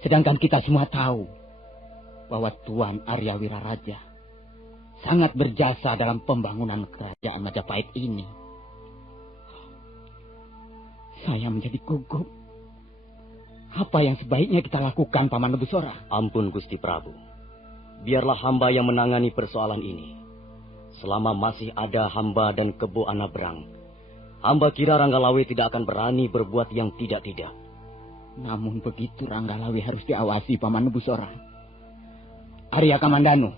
Sedangkan kita semua tahu bahwa Tuan Arya Wiraraja sangat berjasa dalam pembangunan kerajaan Majapahit ini. Saya menjadi gugup. Apa yang sebaiknya kita lakukan, Paman Nebusora? Ampun Gusti Prabu. Biarlah hamba yang menangani persoalan ini. Selama masih ada hamba dan Kebo Anabrang, hamba kira Ranggalawe tidak akan berani berbuat yang tidak-tidak. Namun begitu Ranggalawe harus diawasi, Paman Nebusora. Arya Kamandanu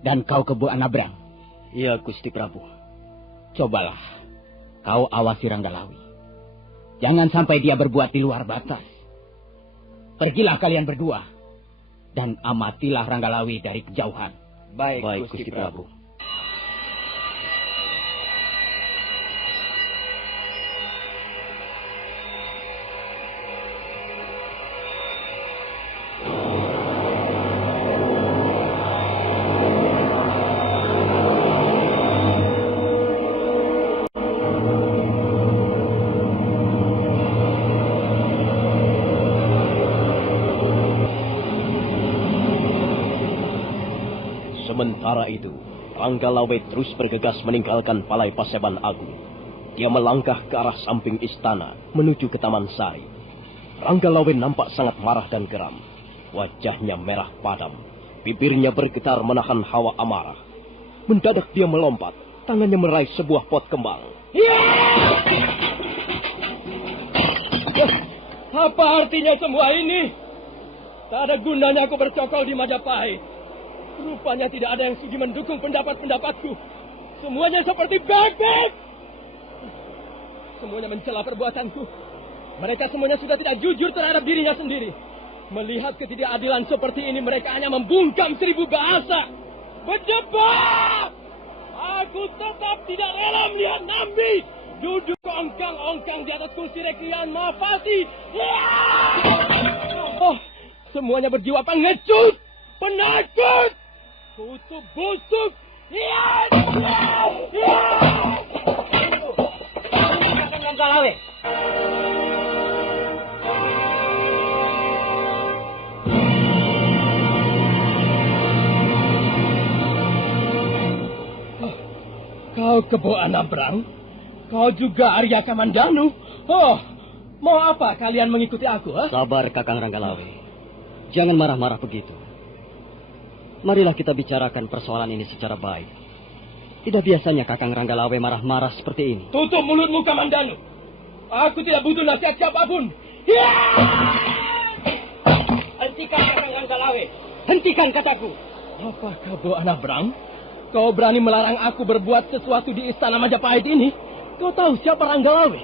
dan kau Kebo Anabrang. Iya Gusti Prabu. Cobalah kau awasi Ranggalawe. Jangan sampai dia berbuat di luar batas. Pergilah kalian berdua dan amatilah Ranggalawe dari kejauhan. Baik Gusti Prabu. Sementara itu, Ranggalawe terus bergegas meninggalkan Balai Paseban Agung. Dia melangkah ke arah samping istana, menuju ke Taman Sari. Ranggalawe nampak sangat marah dan geram. Wajahnya merah padam, bibirnya bergetar menahan hawa amarah. Mendadak dia melompat, tangannya meraih sebuah pot kembang. Apa artinya semua ini? Tak ada gunanya aku bercokol di Majapahit. Rupanya tidak ada yang sudi mendukung pendapat-pendapatku. Semuanya seperti bebek. Semuanya mencela perbuatanku. Mereka semuanya sudah tidak jujur terhadap dirinya sendiri. Melihat ketidakadilan seperti ini, mereka hanya membungkam 1000 bahasa. Berdebat! Aku tetap tidak rela melihat Nambi duduk ongkang-ongkang di atas kursi reklian Mahapati. Oh, semuanya berjiwa pengecut, penakut, kutu busuk. Ranggalawe. Kau Kebo Anabrang? Kau juga Arya Kamandanu? Oh, mau apa kalian mengikuti aku? Sabar Kakang Ranggalawe. Jangan marah-marah begitu. Marilah kita bicarakan persoalan ini secara baik. Tidak biasanya Kakang Ranggalawe marah-marah seperti ini. Tutup mulutmu, Kamandanu. Aku tidak butuh nasihat siapapun. Hentikan Kakang Ranggalawe. Hentikan kataku. Apa Kebo Anabrang? Kau berani melarang aku berbuat sesuatu di istana Majapahit ini? Kau tahu siapa Ranggalawe?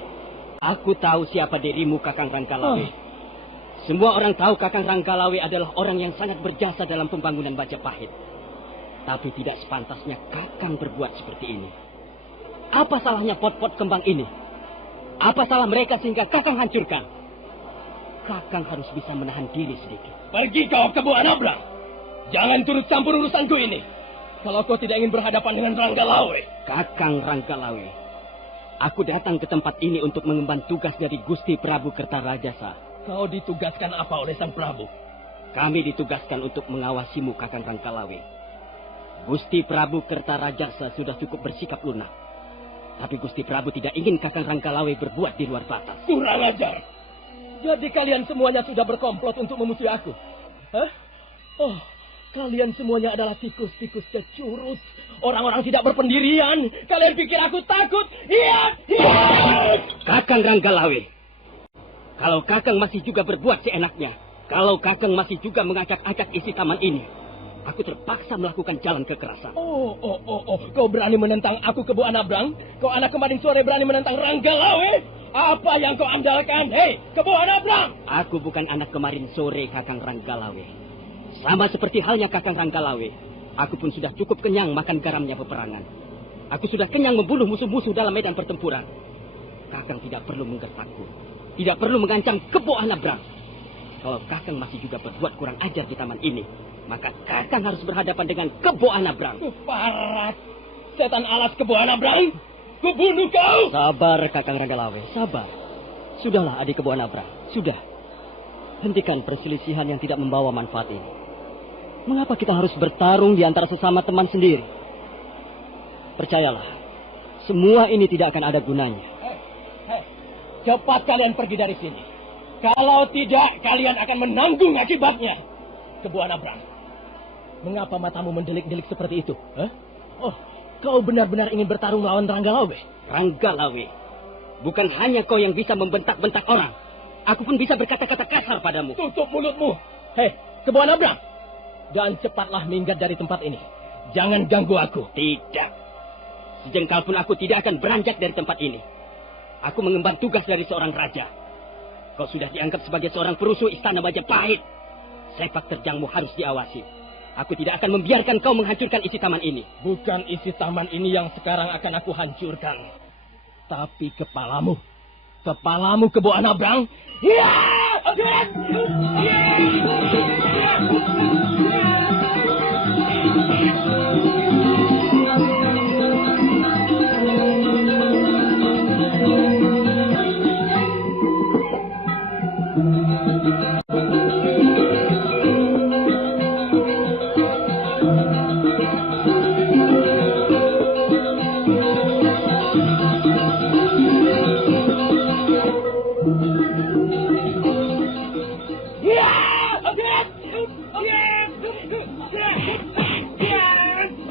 Aku tahu siapa dirimu, Kakang Ranggalawe. Semua orang tahu Kakang Ranggalawe adalah orang yang sangat berjasa dalam pembangunan Majapahit. Tapi tidak sepantasnya Kakang berbuat seperti ini. Apa salahnya pot-pot kembang ini? Apa salah mereka sehingga Kakang hancurkan? Kakang harus bisa menahan diri sedikit. Pergi kau Kebo Anabrang. Jangan turut campur urusanku ini. Kalau kau tidak ingin berhadapan dengan Ranggalawe. Kakang Ranggalawe, aku datang ke tempat ini untuk mengemban tugas dari Gusti Prabu Kertarajasa. Kau ditugaskan apa oleh Sang Prabu? Kami ditugaskan untuk mengawasimu, Kakang Ranggalawe. Gusti Prabu Kertarajasa sudah cukup bersikap lunak. Tapi Gusti Prabu tidak ingin Kakang Ranggalawe berbuat di luar batas. Kurang ajar. Jadi kalian semuanya sudah berkomplot untuk memusuhi aku? Hah? Oh, kalian semuanya adalah tikus-tikus kecurut. Orang-orang tidak berpendirian. Kalian pikir aku takut? Iya! Kakang Ranggalawe, kalau Kakang masih juga berbuat seenaknya, Kalau Kakang masih juga mengacak-acak isi taman ini, aku terpaksa melakukan jalan kekerasan. Oh. Kau berani menentang aku, Kebo Anabrang? Kau anak kemarin sore berani menentang Ranggalawe? Apa yang kau andalkan? Hei, Kebo Anabrang! Aku bukan anak kemarin sore, Kakang Ranggalawe. Sama seperti halnya Kakang Ranggalawe, aku pun sudah cukup kenyang makan garamnya peperangan. Aku sudah kenyang membunuh musuh-musuh dalam medan pertempuran. Kakang tidak perlu menggertakku. Tidak perlu mengancam Kebo Anabrang. Kalau Kakang masih juga berbuat kurang ajar di taman ini, maka Kakang harus berhadapan dengan Kebo Anabrang. Parat! Setan alas Kebo Anabrang! Kubunuh kau! Sabar, Kakang Ranggalawe, sabar. Sudahlah, adik Kebo Anabrang, sudah. Hentikan perselisihan yang tidak membawa manfaat ini. Mengapa kita harus bertarung di antara sesama teman sendiri? Percayalah, semua ini tidak akan ada gunanya. Hei, cepat kalian pergi dari sini. Kalau tidak, kalian akan menanggung akibatnya. Kebo Anabrang, mengapa matamu mendelik-delik seperti itu? Huh? Oh, kau benar-benar ingin bertarung melawan Ranggalawe? Ranggalawe, bukan hanya kau yang bisa membentak-bentak orang. Aku pun bisa berkata-kata kasar padamu. Tutup mulutmu. Hei, Kebo Anabrang. Dan cepatlah minggat dari tempat ini. Jangan ganggu aku. Tidak. Sejengkal pun aku tidak akan beranjak dari tempat ini. Aku mengemban tugas dari seorang raja. Kau sudah dianggap sebagai seorang perusuh istana Majapahit. Sepak terjangmu harus diawasi. Aku tidak akan membiarkan kau menghancurkan isi taman ini. Bukan isi taman ini yang sekarang akan aku hancurkan. Tapi kepalamu. Kepalamu, Kebo Anabrang. Ya!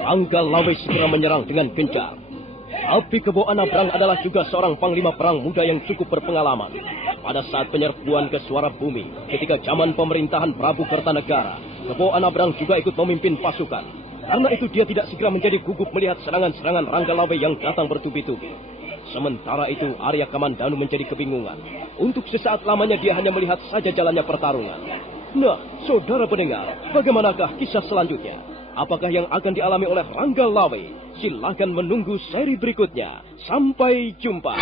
Ranggalawe segera menyerang dengan gencar. Tapi Kebo Anabrang adalah juga seorang panglima perang muda yang cukup berpengalaman. Pada saat penyerbuan ke Suara Bumi, ketika zaman pemerintahan Prabu Kertanegara, Kebo Anabrang juga ikut memimpin pasukan. Karena itu dia tidak segera menjadi gugup melihat serangan-serangan Ranggalawe yang datang bertubi-tubi. Sementara itu Arya Kamandanu menjadi kebingungan. Untuk sesaat lamanya dia hanya melihat saja jalannya pertarungan. Nah, saudara pendengar, bagaimanakah kisah selanjutnya? Apakah yang akan dialami oleh Ranggalawe? Silakan menunggu seri berikutnya. Sampai jumpa.